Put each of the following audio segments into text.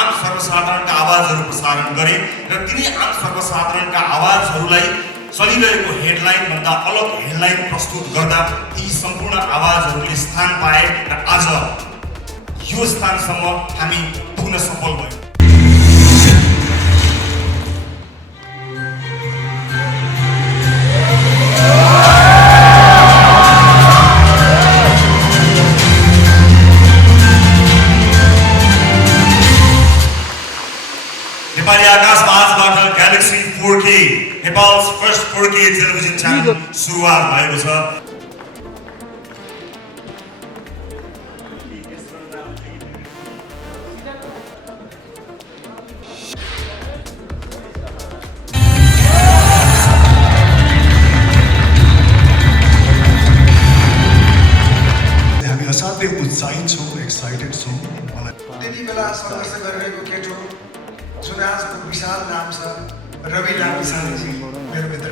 आम सर्वसाधारणका आवाजहरू प्रसारण गरे र तिनै आम सर्वसाधारणका आवाजहरूलाई चलिरहेको हेडलाइन भन्दा अलग हेडलाइन प्रस्तुत गर्दा यी सम्पूर्ण आवाजहरूले स्थान पाए र आज यो स्थानसम्म हामी पुग्न सफल भयौं। नेपाली आकाशमा आजबाट galaxy 4K Nepal's first 4K television channel सुरुवात भएको छ। हामी असाध्यै उत्साहित छौँ, एक्साइटेड छौँ। त्यति बेला सङ्घर्ष गरिरहेको केटो जुन आजको विशाल नाम छ रवि लामिछानेजी मेरो मित्र।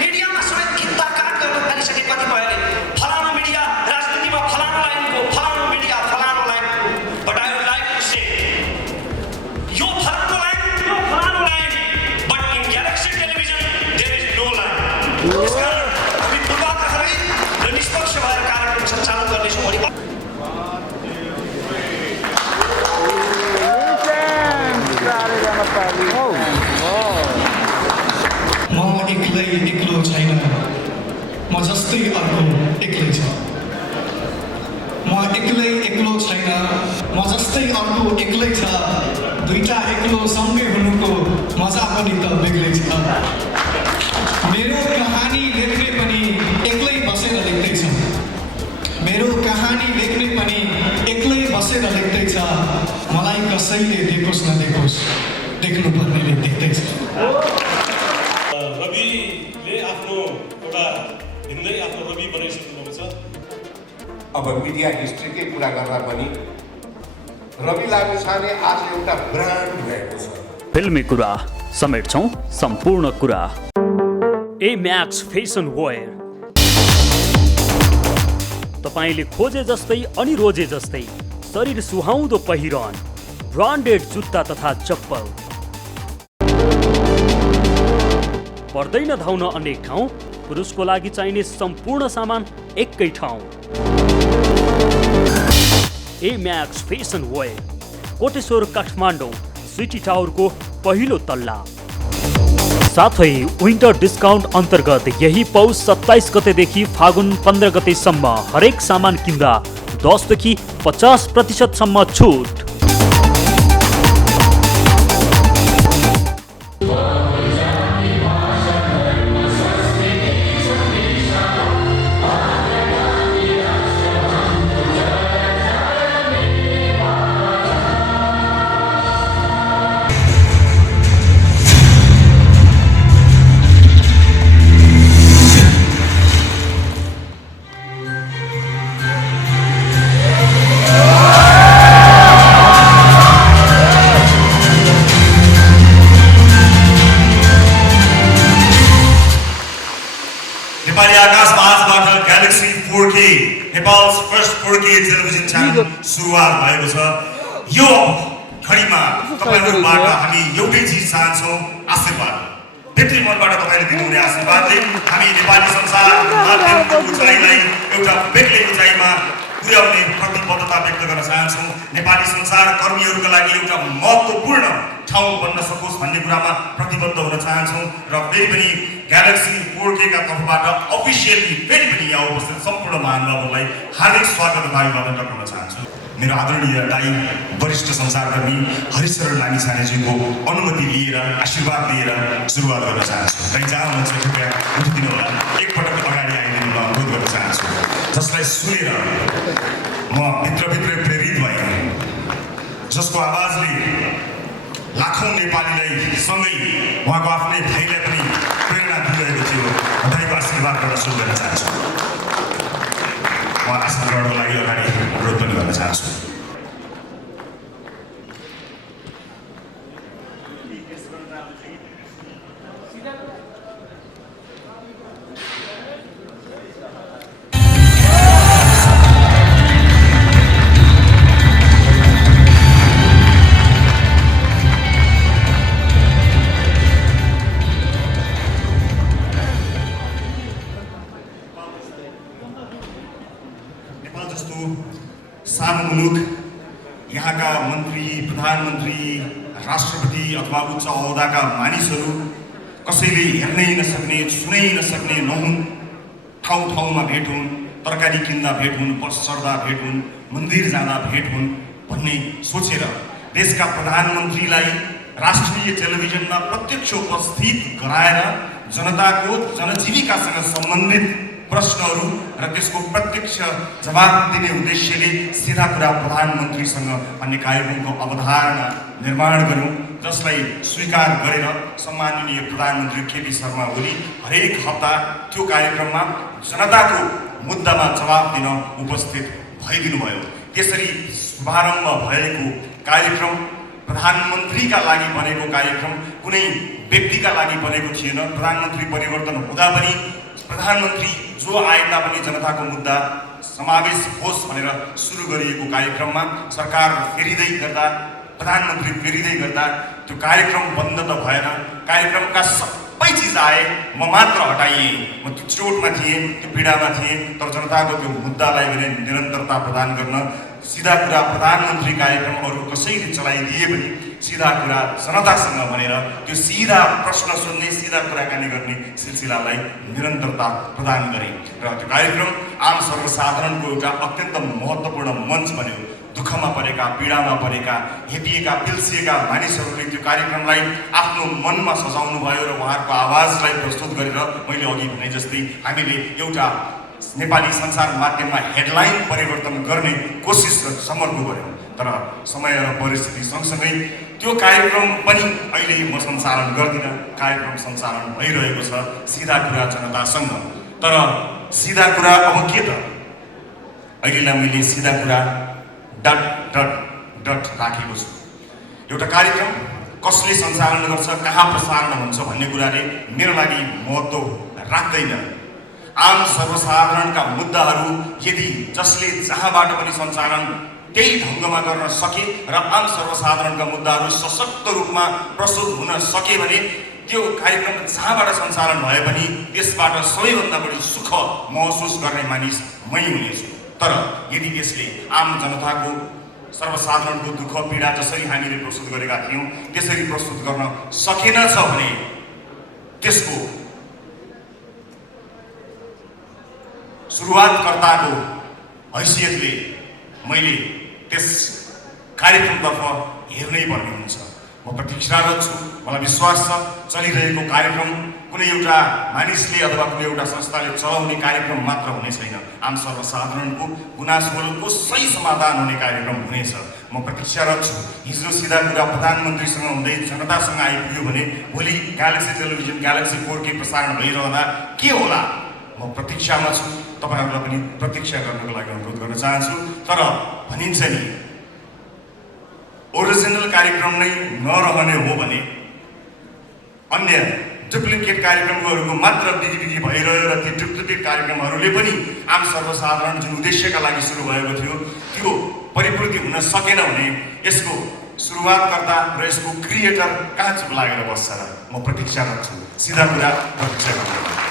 मिडियामा समेत किता काट गर्न थालिसके कतिपयले फलानु मिडिया राजनीतिमा फलानु लाइनको फलानु मिडिया फलानु line but I would like to say यो फलानु line but in galaxy television there is no line. यसकारण हामी पूर्वाग्रहरहित र निष्पक्ष भएर कार्यक्रम सञ्चालन गर्नेछौँ। म एक्लो छैन, म जस्तै अर्को एक्लै छ। म एक्लो छैन, म जस्तै अर्को एक्लै छ। दुईटा एक्लो सँगै हुनुको मजा पनि त बेग्लै छ। मेरो कहानी लेख्ने पनि एक्लै बसेर लेख्दैछ। मेरो कहानी लेख्ने पनि एक्लै बसेर लेख्दैछ। मलाई कसैले देखोस् नदेखोस् देख्नुपर्नेले देख्दैछ। रविले आफ्नो एउटा भिन्दै आफ्नो रवि बनाइसक्नुभएको छ। अब मिडिया हिस्ट्रीकै कुरा गर्दा पनि रवि लामिछाने आज एउटा ब्रान्ड भएको छ। फिल्मी कुरा समेट्छौँ सम्पूर्ण कुरा। ए म्याक्स फेसन वेयर तपाईले खोजे जस्तै अनि रोजे जस्तै शरीर सुहाउँदो पहिरन, ब्रान्डेड जुत्ता तथा चप्पल, पर्दैन धाउन अनेक ठाउँ, पुरुषको लागि चाहिने सम्पूर्ण सामान एकै ठाउँ। A Max fashion wear Koteshwor Kathmandu city टावरको पहिलो तल्ला। साथै विन्टर डिस्काउन्ट अन्तर्गत यही पौष 27 गतेदेखि फागुन 15 गतेसम्म हरेक सामान किन्दा 10 देखि 50% सम्म छुट। नेपाली आकाशमा आजबाट galaxy 4K Nepal's first 4K television channel सुरुवात भएको छ। यो घडीमा तपाईहरुबाट हामी एउटै चिज चाहन्छौँ, आशीर्वाद। भित्री मनबाट तपाईले दिनुहुने आशीर्वादले हामी नेपाली संसार माध्यमको उचाइलाई एउटा बेग्लै उचाइमा पुर्याउने प्रतिबद्धता व्यक्त गर्न चाहन्छौँ। नेपाली संसार कर्मीहरूका लागि एउटा महत्त्वपूर्ण ठाउँ बन्न सकोस् भन्ने कुरामा प्रतिबद्ध हुन चाहन्छौँ र फेरि पनि ग्यालेक्सी 4K का तर्फबाट अफिसियली फेरि पनि यहाँ उपस्थित सम्पूर्ण महानुभावहरूलाई हार्दिक स्वागत र अभिवादन गर्न चाहन्छु। मेरो आदरणीय दाइ वरिष्ठ संसारकर्मी हरिशरण लामिछानेजीको अनुमति लिएर आशीर्वाद लिएर सुरुवात गर्न चाहन्छु। दाइ जहाँ हुनुहुन्छ कृपया उठिदिनु होला। एकपटक अगाडि आइदिनु म अनुरोध गर्न चाहन्छु। जसलाई सुनेर म भित्रभित्रै प्रेरित भएँ, जसको आवाजले लाखौं नेपालीलाई सँगै उहाँको आफ्नै भाइलाई पनि प्रेरणा दिइरहेको थियो। दाइको आशीर्वाद गर्न सुरु गर्न चाहन्छु। उहाँ आसन ग्रहणको लागि अगाडि अनुरोध पनि गर्न चाहन्छु। यहाँका मन्त्री, प्रधानमन्त्री, राष्ट्रपति अथवा उच्च अहोदाका मानिसहरू कसैले हेर्नै नसक्ने, सुनै नसक्ने नहुन्, ठाउँ ठाउँमा भेट हुन्, तरकारी किन्दा भेट हुन्, बस चढ्दा भेट हुन्, मन्दिर जाँदा भेट हुन् भन्ने सोचेर देशका प्रधानमन्त्रीलाई राष्ट्रिय टेलिभिजनमा प्रत्यक्ष उपस्थित गराएर जनताको जनजीविकासँग सम्बन्धित प्रश्नहरू र त्यसको प्रत्यक्ष जवाब दिने उद्देश्यले सिधा कुरा प्रधानमन्त्रीसँग भन्ने कार्यक्रमको अवधारणा निर्माण गर्यौँ, जसलाई स्वीकार गरेर सम्माननीय प्रधानमन्त्री केपी शर्मा ओली हरेक हप्ता त्यो कार्यक्रममा जनताको मुद्दामा जवाब दिन उपस्थित भइदिनु भयो। त्यसरी शुभारम्भ भएको कार्यक्रम प्रधानमन्त्रीका लागि बनेको कार्यक्रम कुनै व्यक्तिका लागि बनेको थिएन। प्रधानमन्त्री परिवर्तन हुँदा पनि प्रधानमन्त्री जो आए तापनि जनताको मुद्दा समावेश होस् भनेर सुरु गरिएको कार्यक्रममा सरकार फेरिँदै गर्दा, प्रधानमन्त्री फेरिँदै गर्दा त्यो कार्यक्रम बन्द त भएन। कार्यक्रमका सबै चिज आए, म मात्र हटाइए। म त्यो चोटमा थिएँ, त्यो पीडामा थिएँ, तर जनताको त्यो मुद्दालाई भने निरन्तरता प्रदान गर्न सिधा कुरा प्रधानमन्त्री कार्यक्रम अरू कसैले चलाइदिए पनि सिधा कुरा जनतासँग भनेर त्यो सिधा प्रश्न सोध्ने, सिधा कुराकानी गर्ने सिलसिलालाई निरन्तरता प्रदान गरे र त्यो कार्यक्रम आम सर्वसाधारणको एउटा अत्यन्त महत्त्वपूर्ण मञ्च बन्यो। दुःखमा परेका, पीडामा परेका, हेपिएका, पिल्सिएका मानिसहरूले त्यो कार्यक्रमलाई आफ्नो मनमा सजाउनु भयो र उहाँहरूको आवाजलाई प्रस्तुत गरेर मैले अघि भने जस्तै हामीले एउटा नेपाली सञ्चार माध्यममा हेडलाइन परिवर्तन गर्ने कोसिस समर्पण गऱ्यौँ। तर समय र परिस्थिति सँगसँगै त्यो कार्यक्रम पनि अहिले म सञ्चालन गर्दिनँ। कार्यक्रम सञ्चालन भइरहेको छ सिधा कुरा जनतासँग। तर सिधा कुरा अब के त? अहिलेलाई मैले सिधा कुरा डट डट डट राखेको छु। एउटा कार्यक्रम कसले सञ्चालन गर्छ, कहाँ प्रसारण हुन्छ भन्ने कुराले मेरो लागि महत्त्व राख्दैन। आम सर्वसाधारणका मुद्दाहरू यदि जसले जहाँबाट पनि सञ्चालन त्यही ढङ्गमा गर्न सके र आम सर्वसाधारणका मुद्दाहरू सशक्त रूपमा प्रस्तुत हुन सके भने त्यो कार्यक्रम जहाँबाट सञ्चालन भए पनि त्यसबाट सबैभन्दा बढी सुख महसुस गर्ने मानिस मै हुनेछु। तर यदि यसले आम जनताको सर्वसाधारणको दुःख पीडा जसरी हामीले प्रस्तुत गरेका थियौँ त्यसरी प्रस्तुत गर्न सकेनछ भने त्यसको सुरुवातकर्ताको हैसियतले मैले त्यस कार्यक्रमतर्फ हेर्नै पर्ने हुन्छ। म प्रतीक्षारत छु। मलाई विश्वास छ चलिरहेको कार्यक्रम कुनै एउटा मानिसले अथवा कुनै एउटा संस्थाले चलाउने कार्यक्रम मात्र हुने छैन। आम सर्वसाधारणको गुनासोको सही समाधान हुने कार्यक्रम हुनेछ। म प्रतीक्षारत छु। हिजो सिधा कुरा प्रधानमन्त्रीसँग हुँदै जनतासँग आइपुग्यो भने भोलि ग्यालेक्सी टेलिभिजन ग्यालेक्सी 4K प्रसारण भइरहँदा के होला? म प्रतीक्षामा छु। तपाईँहरूलाई पनि प्रतीक्षा गर्नको लागि अनुरोध गर्न चाहन्छु। तर भनिन्छ नि ओरिजिनल कार्यक्रम नै नरहने हो भने अन्य डुप्लिकेट कार्यक्रमहरूको मात्र बिगी भइरह्यो र ती डुप्लिकेट कार्यक्रमहरूले पनि आम सर्वसाधारण जुन उद्देश्यका लागि सुरु भएको थियो त्यो परिपूर्ति हुन सकेन भने यसको सुरुवातकर्ता र यसको क्रिएटर कहाँ चुप लागेर बस्छ र? म प्रतीक्षारत छु। सिधा कुरा प्रतीक्षा गर्छु।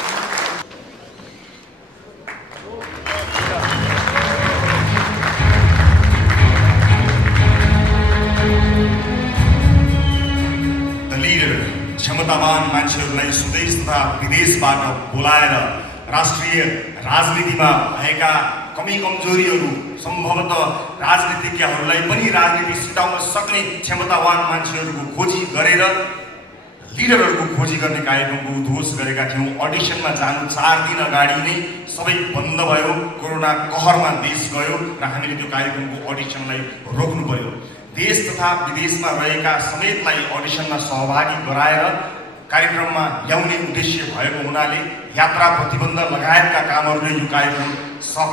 क्षमतावान मान्छेहरूलाई स्वदेश तथा विदेशबाट बोलाएर राष्ट्रिय राजनीतिमा भएका कमी कमजोरीहरू सम्भवतः राजनीतिज्ञहरूलाई पनि राजनीति सिटाउन सक्ने क्षमतावान मान्छेहरूको खोजी गरेर लिडरहरूको खोजी गर्ने कार्यक्रमको उद्घोष गरेका थियौँ। अडिसनमा जानु 4 दिन अगाडि नै सबै बन्द भयो। कोरोना कहरमा देश गयो र हामीले त्यो कार्यक्रमको अडिसनलाई रोक्नु पर्यो। देश तथा विदेशमा रहेका समेतलाई अडिसनमा सहभागी गराएर कार्यक्रममा ल्याउने उद्देश्य भएको हुनाले यात्रा प्रतिबन्ध लगायतका कामहरूले यो कार्यक्रम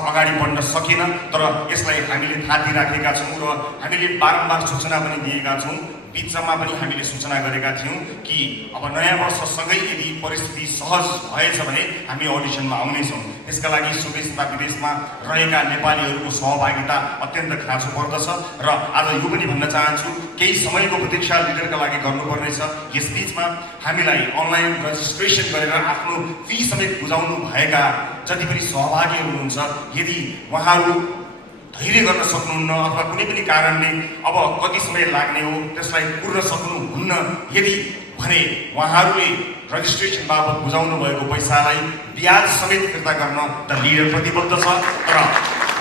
अगाडि बढ्न सकेन। तर यसलाई हामीले थाती राखेका छौँ र हामीले बारम्बार सूचना पनि दिएका छौँ। बिचमा पनि हामीले सूचना गरेका थियौँ कि अब नयाँ वर्षसँगै यदि परिस्थिति सहज भएछ भने हामी अडिसनमा आउनेछौँ। त्यसका लागि स्वदेश तथा विदेशमा रहेका नेपालीहरूको सहभागिता अत्यन्त खाँचो पर्दछ र आज यो पनि भन्न चाहन्छु केही समयको प्रतीक्षा लिडरका लागि गर्नुपर्नेछ। यसबीचमा हामीलाई अनलाइन रजिस्ट्रेसन गरेर आफ्नो फी समेत बुझाउनु भएका जति पनि सहभागीहरू हुनुहुन्छ यदि उहाँहरू धैर्य गर्न सक्नुहुन्न अथवा कुनै पनि कारणले अब कति समय लाग्ने हो त्यसलाई पुर्न सक्नुहुन्न यदि भने उहाँहरूले रजिस्ट्रेसन बाबत बुझाउनु भएको पैसालाई ब्याज समेत फिर्ता गर्न द लिडर प्रतिबद्ध छ। तर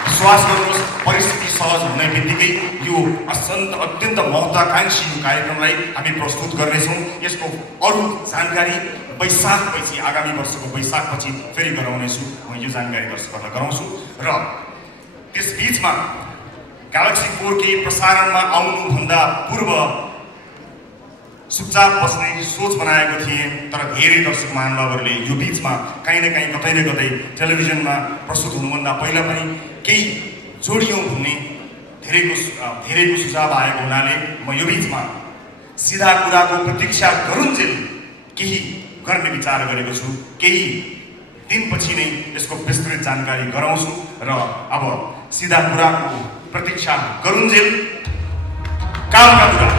विश्वास गर्नुहोस् परिस्थिति सहज हुने बित्तिकै यो अत्यन्त महत्त्वाकांक्षी यो कार्यक्रमलाई हामी प्रस्तुत गर्नेछौँ। यसको अरू जानकारी वैशाखपछि आगामी वर्षको वैशाखपछि फेरि गराउनेछु। म यो जानकारी दर्शकहरूलाई गराउँछु र त्यसबीचमा ग्यालेक्सी 4K प्रसारणमा आउनुभन्दा पूर्व चुपचाप बस्ने सोच बनाएको थिएँ, तर धेरै दर्शक महानुभावहरूले यो बिचमा कहीँ न कहीँ कतै न कतै टेलिभिजनमा प्रस्तुत हुनुभन्दा पहिला पनि केही जोडियौँ भन्ने धेरैको सुझाव आएको हुनाले म यो बिचमा सिधा कुराको प्रतीक्षा गरुन्जेल केही गर्ने विचार गरेको छु। केही दिनपछि नै यसको विस्तृत जानकारी गराउँछु र अब सिधा कुराको प्रतीक्षा गरुन्जेल कामका कुरा।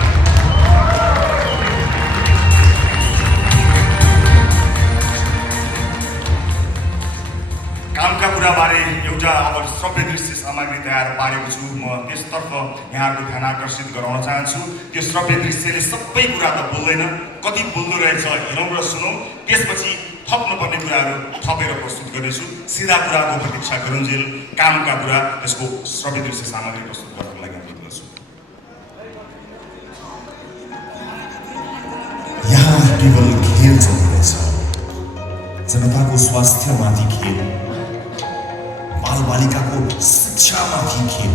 कामका कुराबारे एउटा अब श्रव्य दृश्य सामग्री तयार पारेको छु। म त्यसतर्फ यहाँहरूको ध्यान आकर्षित गराउन चाहन्छु। त्यो श्रव्य दृश्यले सबै कुरा त बोल्दैन, कति बोल्दो रहेछ हेरौँ र सुनौँ, त्यसपछि थप्नुपर्ने कुराहरू थपेर प्रस्तुत गर्नेछु। सिधा कुराको प्रतीक्षा गरुन्जेल कामका कुरा यसको श्रव्य दृश्य सामग्री प्रस्तुत गर्नको लागि अनुरोध गर्छु। यहाँ केवल खेल चल्दैछ, जनताको स्वास्थ्यमाथि खेल, बालबालिकाको शिक्षामाथि खेल,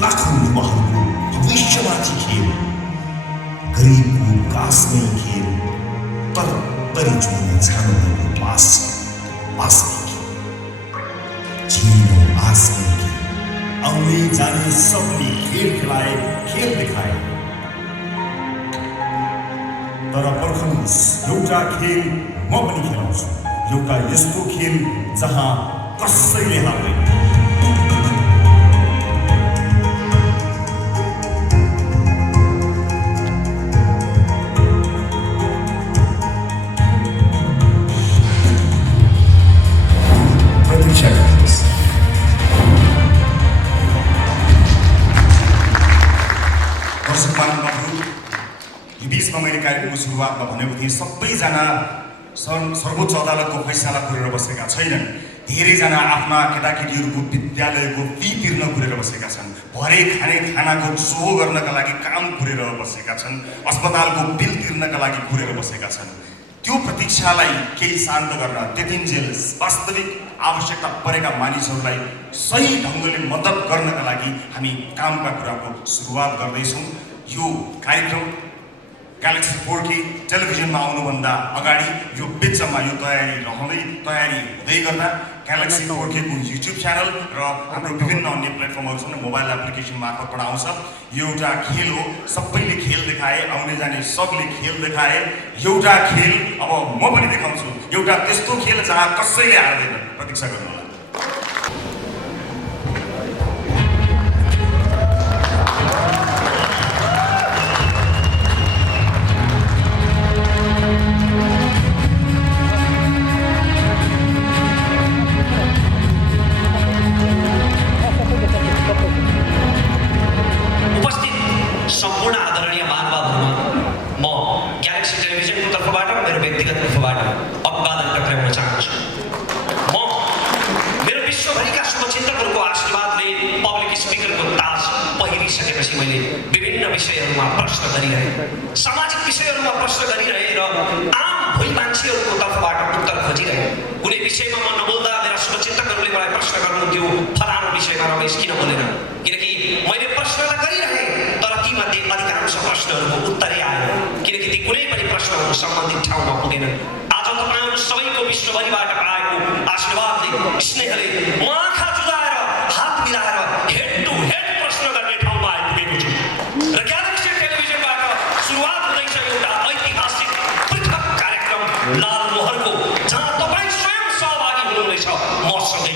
लाखौं युवाहरूको भविष्यमाथि खेल, गरिबको कासमै खेल, तर परिचुन्न छानहरूको पासमै खेल, चिनो आसमै खेल, आउने जाने सबले खेल खेलाए, खेल देखाए। तर पर्खनुहोस्, एउटा खेल म पनि खेलाउँछु, एउटा यस्तो खेल जहाँ कसैले हार्दैन। प्रतीक्षा गर्नुहोस्। दर्शक महानुभावहरू, यो बिचमा मैले कार्यक्रमको सुरुवातमा भनेको थिएँ सबैजना सर्वोच्च अदालतको फैसला पुरेर बसेका छैनन्। धेरैजना आफ्ना केटाकेटीहरूको विद्यालयको फी तिर्न पुरेर बसेका छन्, भरे खाने खानाको चोहो गर्नका लागि काम पुरेर बसेका छन्, अस्पतालको बिल तिर्नका लागि पुरेर बसेका छन्। त्यो प्रतीक्षालाई केही शान्त गर्न त्यतिन्जेल वास्तविक आवश्यकता परेका मानिसहरूलाई सही ढङ्गले मद्दत गर्नका लागि हामी कामका कुराको सुरुवात गर्दैछौँ। यो कार्यक्रम ग्यालेक्सी 4K टेलिभिजनमा आउनुभन्दा अगाडि यो बिचमा यो तयारी हुँदै गर्दा ग्यालेक्सी 4K को युट्युब च्यानल र हाम्रो विभिन्न अन्य प्लेटफर्महरू छन्, मोबाइल एप्लिकेसन मार्फत आउँछ। यो एउटा खेल हो, सबैले खेल देखाए, आउने जाने सबले खेल देखाए। एउटा खेल अब म पनि देखाउँछु, एउटा त्यस्तो खेल जहाँ कसैले हार्दैन। प्रतीक्षा गर्नु होला। सामाजिक विषयहरूमा प्रश्न गरिरहे र आम भोइ मान्छेहरूको तर्फबाट उत्तर खोजिरहे। कुनै विषयमा म नबोल्दा मेरा शुभचिन्तकहरूले मलाई प्रश्न गर्नुहुन्थ्यो, फलानु विषयमा रमेश किन बोलेन? किनकि मैले प्रश्नलाई गरिरहेँ, तर तीमध्ये अधिकांश प्रश्नहरूको उत्तरै आएन, किनकि ती कुनै पनि प्रश्नहरू सम्बन्धित ठाउँमा पुगेन। आज तपाईँहरू सबैको विश्वभरिबाट आएको आशीर्वादले, स्नेहले म आँखा जुदाएर हात मिलाएर हेड टु हेड प्रश्न गर्ने ठाउँमा आइपुगेको छु। र ग्यालेक्सी टेलिभिजनबाट सुरुवात हुँदैछ एउटा ऐतिहासिक पृथक कार्यक्रम लालमोहरको, जहाँ तपाईँ स्वयं सहभागी हुनुहुनेछ मसँगै।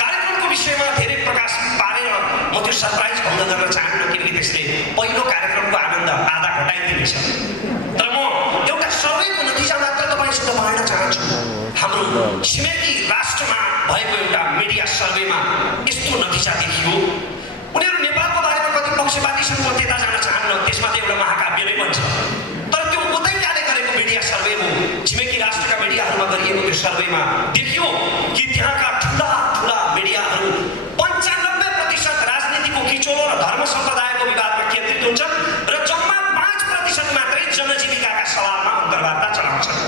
कार्यक्रमको विषयमा धेरै प्रकाश पारेर म त्यो सरप्राइज भङ्ग गर्न चाहन्न, किनकि त्यसले पहिलो कार्यक्रमको आनन्द आधा घटाइदिनेछ। तर म एउटा सर्वेको नतिजा मात्र तपाईँसँग बाँड्न चाहन्छु। हाम्रो छिमेकी राष्ट्रमा भएको एउटा मिडिया सर्वेमा गर्नेमा देखियो कि त्यहाँका ठुला ठुला मिडियाहरू 95% राजनीतिको किचोलो र धर्म सम्प्रदायको विवादमा केन्द्रित हुन्छन् र जम्मा 5% मात्रै जनजीविकाका सवालमा अन्तर्वार्ता चलाउँछन्।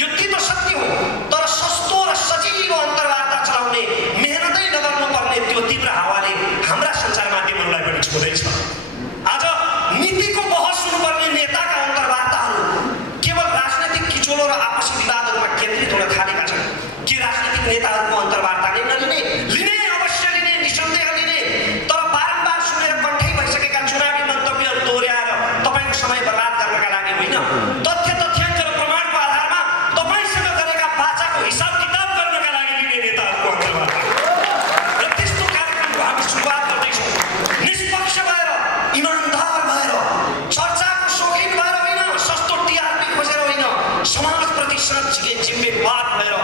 यो तीव्र सत्य हो, तर सस्तो र सजिलो अन्तर्वार्ता चलाउने मेहनतै नगर्नुपर्ने त्यो तीव्र हावाले हाम्रा सञ्चार माध्यमहरूलाई पनि छोड्दैछ। आज नीतिको बहस हुनुपर्ने नेताका अन्तर्वार्ताहरू केवल राजनीतिक किचोलो र आपसी विवादहरूमा केन्द्रित हुन थालेका छन्। के राजनीतिक नेताहरूको अन्तर्वार्ता नै नलिने? लिने, अवश्य लिने, निसन्देह लिने, तर बारम्बार सुनेर कण्ठै भइसकेका चुनावी मन्तव्यहरू दोहोर्याएर तपाईँको समय बर्बाद गर्नका लागि होइन, तथ्याङ्क र प्रमाणको आधारमा तपाईँसँग गरेका बाचाको हिसाब किताब गर्नका लागि लिने नेताहरूको अन्तर्वार्ता। र त्यस्तो कार्यक्रमको हामी सुरुवात गर्दैछौँ। निष्पक्ष भएर, इमानदार भएर, चर्चाको शौकीन भएर होइन, सस्तो टिआरपी खोजेर होइन, समाजप्रति साँच्चै जिम्मेवार भएर,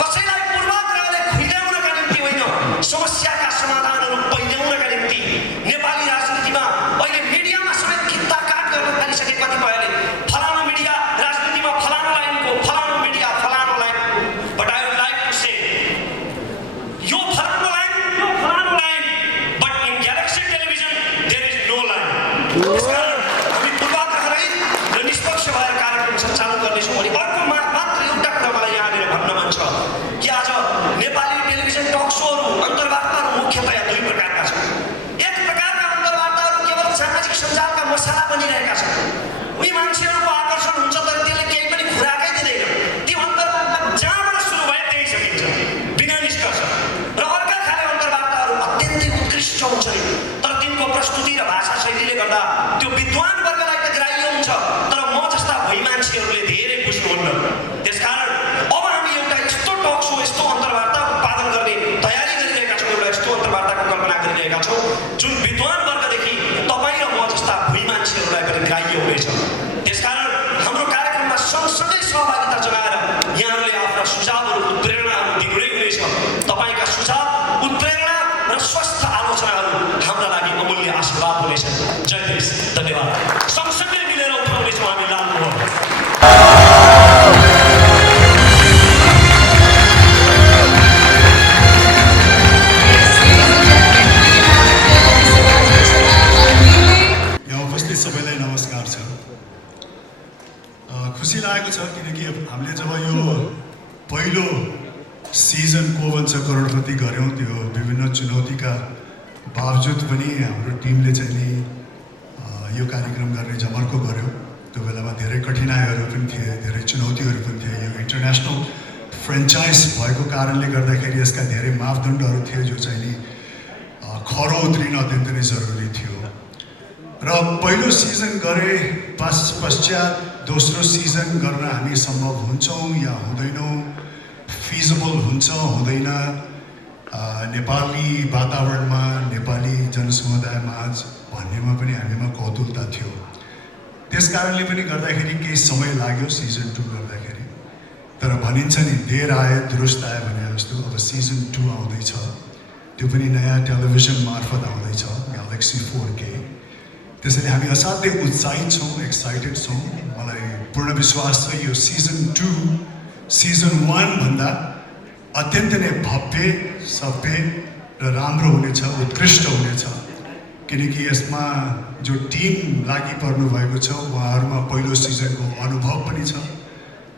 कसैलाई पूर्वाग्रहले खुइल्याउनका निम्ति होइन, समस्याका समाधानहरू पहिल्याउनका निम्ति। नेपाली राजनीतिमा अहिले मिडियामा समेत कित्ता काट गर्न थालिसके कतिपयले फलानु मिडिया राजनीतिमा फलानु लाइनको, फलानु मिडिया फलानु line. But I would like to say यो फलानु line, but in galaxy television there is no line. त्यसकारण हामी पूर्वाग्रहरहित र निष्पक्ष भएर कार्यक्रम सञ्चालन गर्नेछौँ। अनि अर्को मात्र एउटा कुरा मलाई यहाँनिर भन्न मन छ कि आज नेपाली टेलिभिजन टक सोहरू अन्तर्वार्ताहरू मुख्यतया दुई प्रकारका छन्। एक प्रकारका अन्तर्वार्ताहरू केवल सामाजिक सञ्जालका मसाला बनिरहेका छन्। उनी मान्छेहरूको आकर्षण हुन्छ तर त्यसले केही पनि खुराकै दिँदैन। ती अन्तर्वार्ता जहाँबाट सुरु भए त्यही सकिन्छ, बिना निष्कर्ष। र अर्का खाले अन्तर्वार्ताहरू अत्यन्तै उत्कृष्ट हुन्छन्, तर तिनको प्रस्तुति र भाषा शैलीले गर्दा त्यो विद्वान वर्गलाई त ग्राह्य हुन्छ, तर म जस्ता भई मान्छेहरूले धेरै बुझ्नुहुन्न। त्यसकारण अब हामी एउटा यस्तो टक सो, यस्तो अन्तर्वार्ता उत्पादन गर्ने तयारी गरिरहेका छौँ, एउटा यस्तो अन्तर्वार्ताको कल्पना गरिरहेका छौँ जुन विद्वान वर्गदेखि तपाईँ र म जस्ता भई मान्छेहरूलाई पनि ग्राह्य हुनेछ। त्यसकारण हाम्रो कार्यक्रममा सँगसँगै सहभागिता जनाएर यहाँहरूले आफ्ना सुझावहरू, उत्प्रेरणाहरू दिनु नै हुनेछ। तपाईँका सुझाव, उत्प्रेरणा र स्वस्थ आलोचनाहरू हाम्रा लागि अमूल्य आशीर्वाद हुनेछ। जय देश, धन्यवाद। सँगसँगै मिलेर उठाउनेछौँ हामी लाल मोहर। यहाँ उपस्थित सबैलाई नमस्कार छ। खुसी लागेको छ किनकि हामीले जब यो पहिलो सिजन को भन्छ करोडपति गऱ्यौँ, त्यो विभिन्न चुनौतीका बावजुद पनि हाम्रो टिमले चाहिँ नि यो कार्यक्रम गर्ने जमर्को गर्यो। त्यो बेलामा धेरै कठिनाइहरू पनि थिए, धेरै चुनौतीहरू पनि थिए। यो इन्टरनेसनल फ्रेन्चाइज भएको कारणले गर्दाखेरि यसका धेरै मापदण्डहरू थिए जो चाहिँ नि खरो उत्रिन अत्यन्त नै जरुरी थियो। र पहिलो सिजन गरे पश्चात दोस्रो सिजन गर्न हामी सम्भव हुन्छौँ या हुँदैनौँ, फिजिबल हुन्छ हुँदैन, नेपाली वातावरणमा नेपाली जनसमुदायमाझ भन्नेमा पनि हामीमा कौतुकता थियो। त्यस कारणले पनि गर्दाखेरि केही समय लाग्यो सिजन 2 गर्दाखेरि। तर भनिन्छ नि देर आए दुरुस्त आए भने जस्तो अब सिजन 2 आउँदैछ, त्यो पनि नयाँ टेलिभिजन मार्फत आउँदैछ, ग्यालेक्सी 4K। त्यसैले हामी असाध्यै उत्साहित छौँ, एक्साइटेड छौँ। मलाई पूर्ण विश्वास छ यो सिजन 2 सिजन 1 भन्दा अत्यन्त नै भव्य, सभ्य र राम्रो हुनेछ, उत्कृष्ट हुनेछ। किनकि यसमा जो टिम लागि पर्नु भएको छ उहाँहरूमा पहिलो सिजनको अनुभव पनि छ।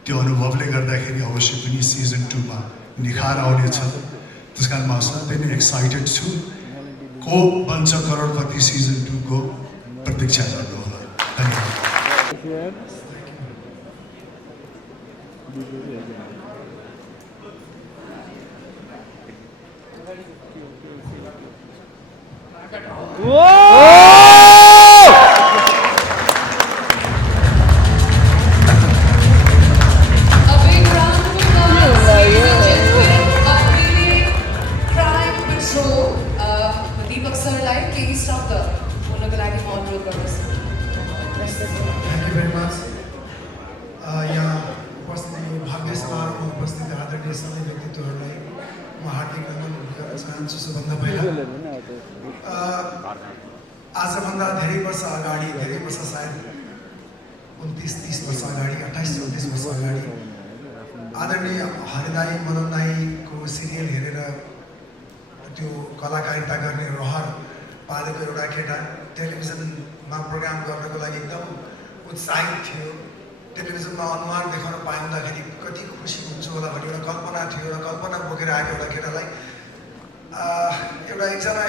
त्यो अनुभवले गर्दाखेरि अवश्य पनि सिजन 2 मा निखार आउनेछ। त्यस कारण म असाध्यै नै एक्साइटेड छु। को बन्छ करोडपति सिजन 2 को प्रतीक्षा गर्नुहोला। धन्यवाद। आजभन्दा धेरै वर्ष अगाडि, धेरै वर्ष सायद 29-30 वर्ष अगाडि, 28-29 वर्ष अगाडि आदरणीय हरिदाई मदन दाईको सिरियल हेरेर त्यो कलाकारिता गर्ने रहर पालेको एउटा केटा टेलिभिजनमा प्रोग्राम गर्नको लागि एकदम उत्साहित थियो। टेलिभिजनमा अनुहार देखाउन पाउँदाखेरि कति खुसी हुन्छ होला भन्ने एउटा कल्पना थियो र कल्पना बोकेर आएको एउटा केटालाई एकजना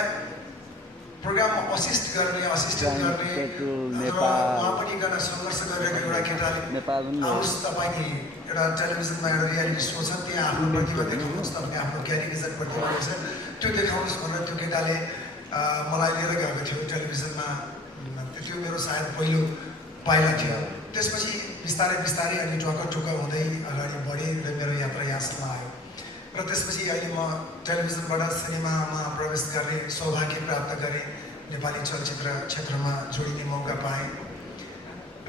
प्रोग्राममा असिस्टेन्ट गर्ने उहाँ पनि गर्न सङ्घर्ष गरिरहेको एउटा केटाले आउनुहोस् तपाईँले एउटा टेलिभिजनमा एउटा रियालिटी सो छ त्यहाँ आफ्नो प्रतिभा देखाउनुहोस् तपाईँ आफ्नो क्यारिभिजन प्रतिभा छ त्यो देखाउनुहोस् भनेर त्यो केटाले मलाई लिएर गएको थियो टेलिभिजनमा। त्यो मेरो सायद पहिलो पाइला थियो। त्यसपछि बिस्तारै बिस्तारै अनि टुक्का हुँदै अगाडि बढेँ र मेरो यात्रा यहाँसम्म आयो र त्यसपछि अहिले म टेलिभिजनबाट सिनेमामा प्रवेश गर्ने सौभाग्य प्राप्त गरेँ। नेपाली चलचित्र क्षेत्रमा जोडिने मौका पाएँ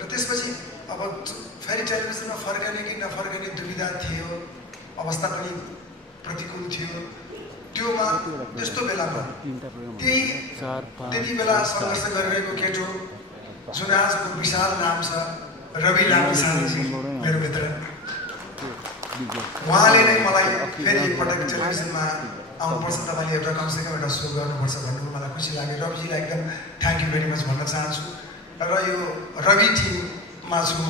र त्यसपछि अब फेरि टेलिभिजनमा फर्कने कि नफर्कने दुविधा थियो, अवस्था पनि प्रतिकूल थियो। त्योमा त्यस्तो बेलामा त्यति बेला सङ्घर्ष गरिरहेको केटो जुन आजको विशाल नाम छ रवि लामिछानेजी मेरो मित्र, उहाँले नै मलाई फेरि एकपटक टेलिभिजनमा आउनुपर्छ, तपाईँले एउटा कमसेकम एउटा सो गर्नुपर्छ भन्नु मलाई खुसी लाग्यो। रविजीलाई एकदम थ्याङ्क यू भेरी मच भन्न चाहन्छु र यो रवि टिममा छु म,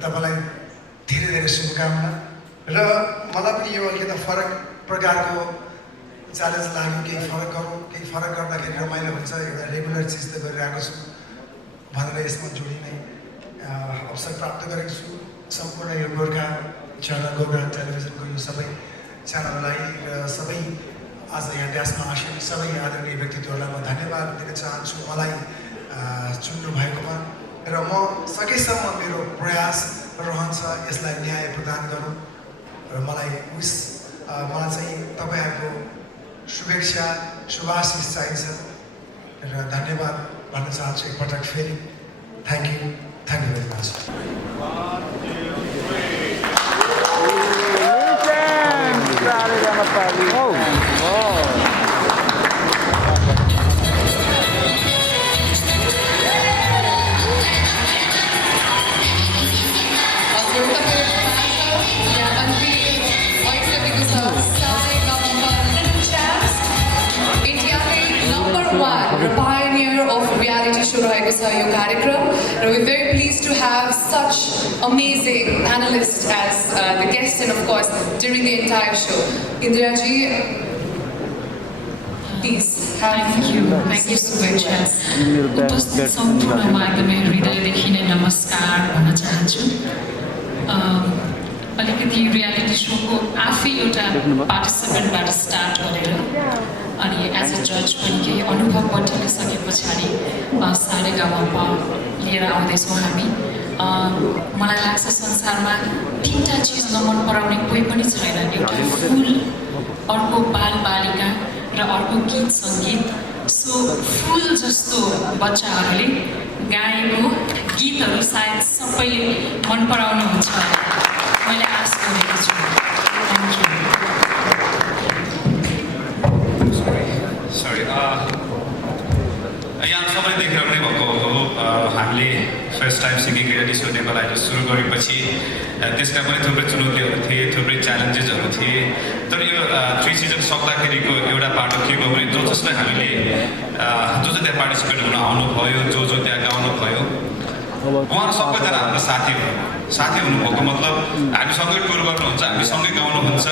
तपाईँलाई धेरै धेरै शुभकामना। र मलाई पनि यो अलिकति फरक प्रकारको च्यालेन्ज लाग्यो, केही फरक गरौँ, केही फरक गर्दाखेरि रमाइलो हुन्छ, एउटा रेगुलर चिज त गरिरहेको छु भनेर यसमा जोडिने अवसर प्राप्त गरेको छु। सम्पूर्ण यो गोर्खा टेलिभिजनको यो सबै च्यानललाई र सबै आज यहाँ ड्यासमा आसन सबै आदरणीय व्यक्तित्वहरूलाई म धन्यवाद दिन चाहन्छु मलाई चुन्नु भएकोमा। र म सकेसम्म मेरो प्रयास रहन्छ यसलाई न्याय प्रदान गरौँ र मलाई चाहिँ तपाईँहरूको शुभेच्छा शुभाशिष चाहिन्छ र धन्यवाद भन्न चाहन्छु एकपटक फेरि। Thank you very much. Pioneer of reality show रहेको छ यो कार्यक्रम र we're very pleased to have such amazing panelists as the guests and of course during the entire show. Indira ji, please. Thank you so much. उपस्थित सम्पूर्णमा एकदमै हृदयदेखि नै नमस्कार भन्न चाहन्छु। अलिकति रियालिटी सोको आफै एउटा पार्टिसिपेन्टबाट स्टार्ट गरेर अनि एज अ जज पनि केही अनुभव बटुलिसके पछाडि सारेगामापा लिएर आउँदैछौँ हामी। मलाई लाग्छ संसारमा तिनवटा चिज नमन पराउने कोही पनि छैन, एउटा फुल, अर्को बालबालिका र अर्को गीत सङ्गीत। सो फुल जस्तो बच्चाहरूले गाएको गीतहरू सायद सबैले मन पराउनुहुन्छ मैले आश गरेको छु। Thank you. यहाँ सबै देखेर पनि भएको हो। हामीले first time singing reality show Nepal idol सुरु गरेपछि त्यसका पनि थुप्रै चुनौतीहरू थिए, थुप्रै च्यालेन्जेसहरू थिए। तर यो 3 सिजन सक्दाखेरिको एउटा बाटो के भयो भने जसले हामीले जो त्यहाँ पार्टिसिपेट हुन आउनुभयो, जो त्यहाँ गाउनु भयो, उहाँहरू सबैजना हाम्रो साथी हुनुभएको मतलब हामीसँगै टुर गर्नुहुन्छ, हामीसँगै गाउनुहुन्छ,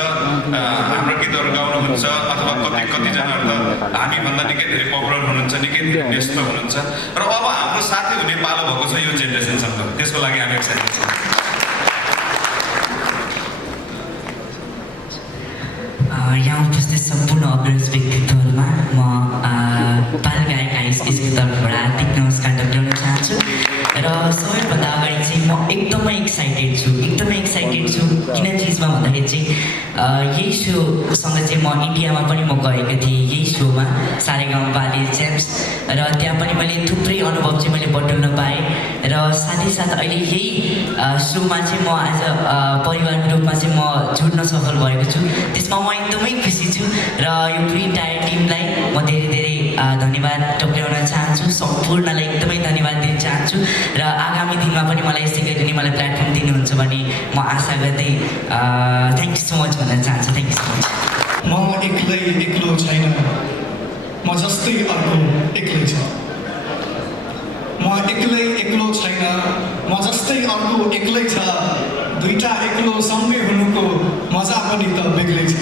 हाम्रो गीतहरू गाउनुहुन्छ अथवा कतिजनाहरू त हामीभन्दा निकै धेरै पपुलर हुनुहुन्छ, निकै धेरै व्यस्त हुनुहुन्छ र अब हाम्रो साथी हुने पालो भएको छ यो जेनेरेसनसँग। त्यसको लागि हामी एक्साइटेड छौँ। यहाँ उपस्थित सम्पूर्ण अग्रज व्यक्तित्वहरूमा म बालगायक आयुषको तर्फबाट हार्दिक नमस्कार टक्राउन चाहन्छु र सबैभन्दा अगाडि चाहिँ म एकदमै एक्साइटेड छु किन चिजमा भन्दाखेरि चाहिँ यही सोसँग चाहिँ म इन्डियामा पनि म गएको थिएँ, यही सोमा सारेगामापाले च्याम्प्स र त्यहाँ पनि मैले थुप्रै अनुभव चाहिँ मैले बटुल्न पाएँ र साथै अहिले यही सोमा चाहिँ म आज परिवारको रूपमा चाहिँ म जुट्न सफल भएको छु। त्यसमा म एकदमै खुसी छु र यो पुरै इन्टायर टिमलाई म धेरै धेरै धन्यवाद टोक्याउन चाहन्छु, सम्पूर्णलाई एकदमै धन्यवाद दिन चाहन्छु र आगामी दिनमा पनि मलाई यसै गरी नै मलाई प्लेटफर्म दिनुहुन्छ भने म आशा गर्दै थ्याङ्क यू सो मच भन्न चाहन्छु। Thank you so much. म एक्लो छैन, म जस्तै अर्को एक्लै छ। म एक्लो छैन, म जस्तै अर्को एक्लै छ। दुईटा एक्लो सँगै हुनुको मजा पनि त बेग्लै छ।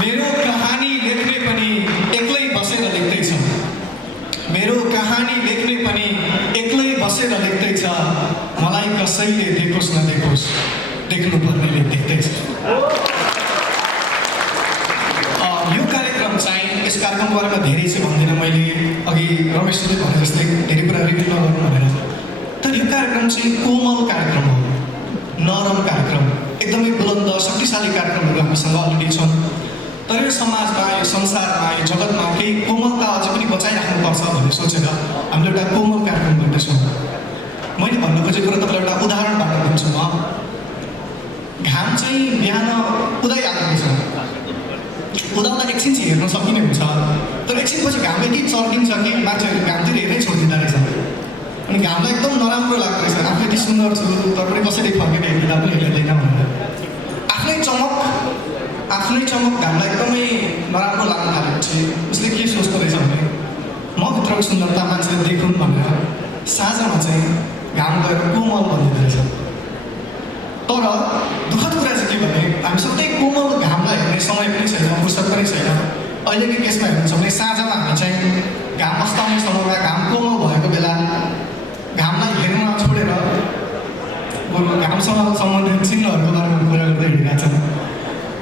मेरो कहानी लेख्ने पनि एक्लै बसेर लेख्दैछ, मेरो कहानी लेख्ने पनि एक्लै बसेर लेख्दैछ। मलाई कसैले देखोस् नदेखोस्, देख्नुपर्नेले देख्दैछ। यो कार्यक्रम चाहिँ, यस कार्यक्रमको बारेमा धेरै चाहिँ भन्दिनँ मैले, अघि रमेशले भने जस्तै धेरै कुरा रिभिल नगर्नु भनेर। तर यो कार्यक्रम चाहिँ कोमल कार्यक्रम हो, नरम कार्यक्रम, एकदमै बुलन्द शक्तिशाली कार्यक्रमहरू हामीसँग अलरेडी छन्। तर यो समाजमा, यो संसारमा, यो जगतमा केही कोमलता अझै पनि बचाइराख्नुपर्छ भन्ने सोचेर हामीले एउटा कोमल कार्यक्रम गर्दैछौँ। मैले भन्नु खोजेको कुरा तपाईँलाई एउटा उदाहरणबाट दिन्छु म। घाम चाहिँ बिहान उदाइहाल्दैछ, उदाउँदा एकछिन चाहिँ हेर्न सकिने हुन्छ, तर एकछिनपछि घाम यति चर्किन्छ कि मान्छेहरू घामतिर हेर्नै छोडिदिँदो रहेछ। अनि घामलाई एकदम नराम्रो लाग्दो रहेछ, आफू यति सुन्दर छु तर पनि कसैले फर्केर हेरिँदा पनि हेर्दैन भनेर। आफ्नै चमक घामलाई एकदमै नराम्रो लाग्न थालेपछि उसले के सोच्दो रहेछ भने म भित्रको सुन्दरता मान्छेले देखुन् भनेर साँझमा चाहिँ घाम गएर कोमल भनिदिँदो रहेछ। तर दुःखद कुरा चाहिँ के भने हामी सधैँ कोमल घामलाई हेर्ने समय पनि छैन, फुर्सद पनि छैन। अहिलेको केसमा हेर्नुहुन्छ भने साँझमा हामी चाहिँ घाम अस्ताउने समयमा घाम कोमल भएको बेला घामलाई हेर्न छोडेर घामसँग सम्बन्धित चिन्हहरूको बारेमा कुरा गर्दै हिँडिरहेका छन्।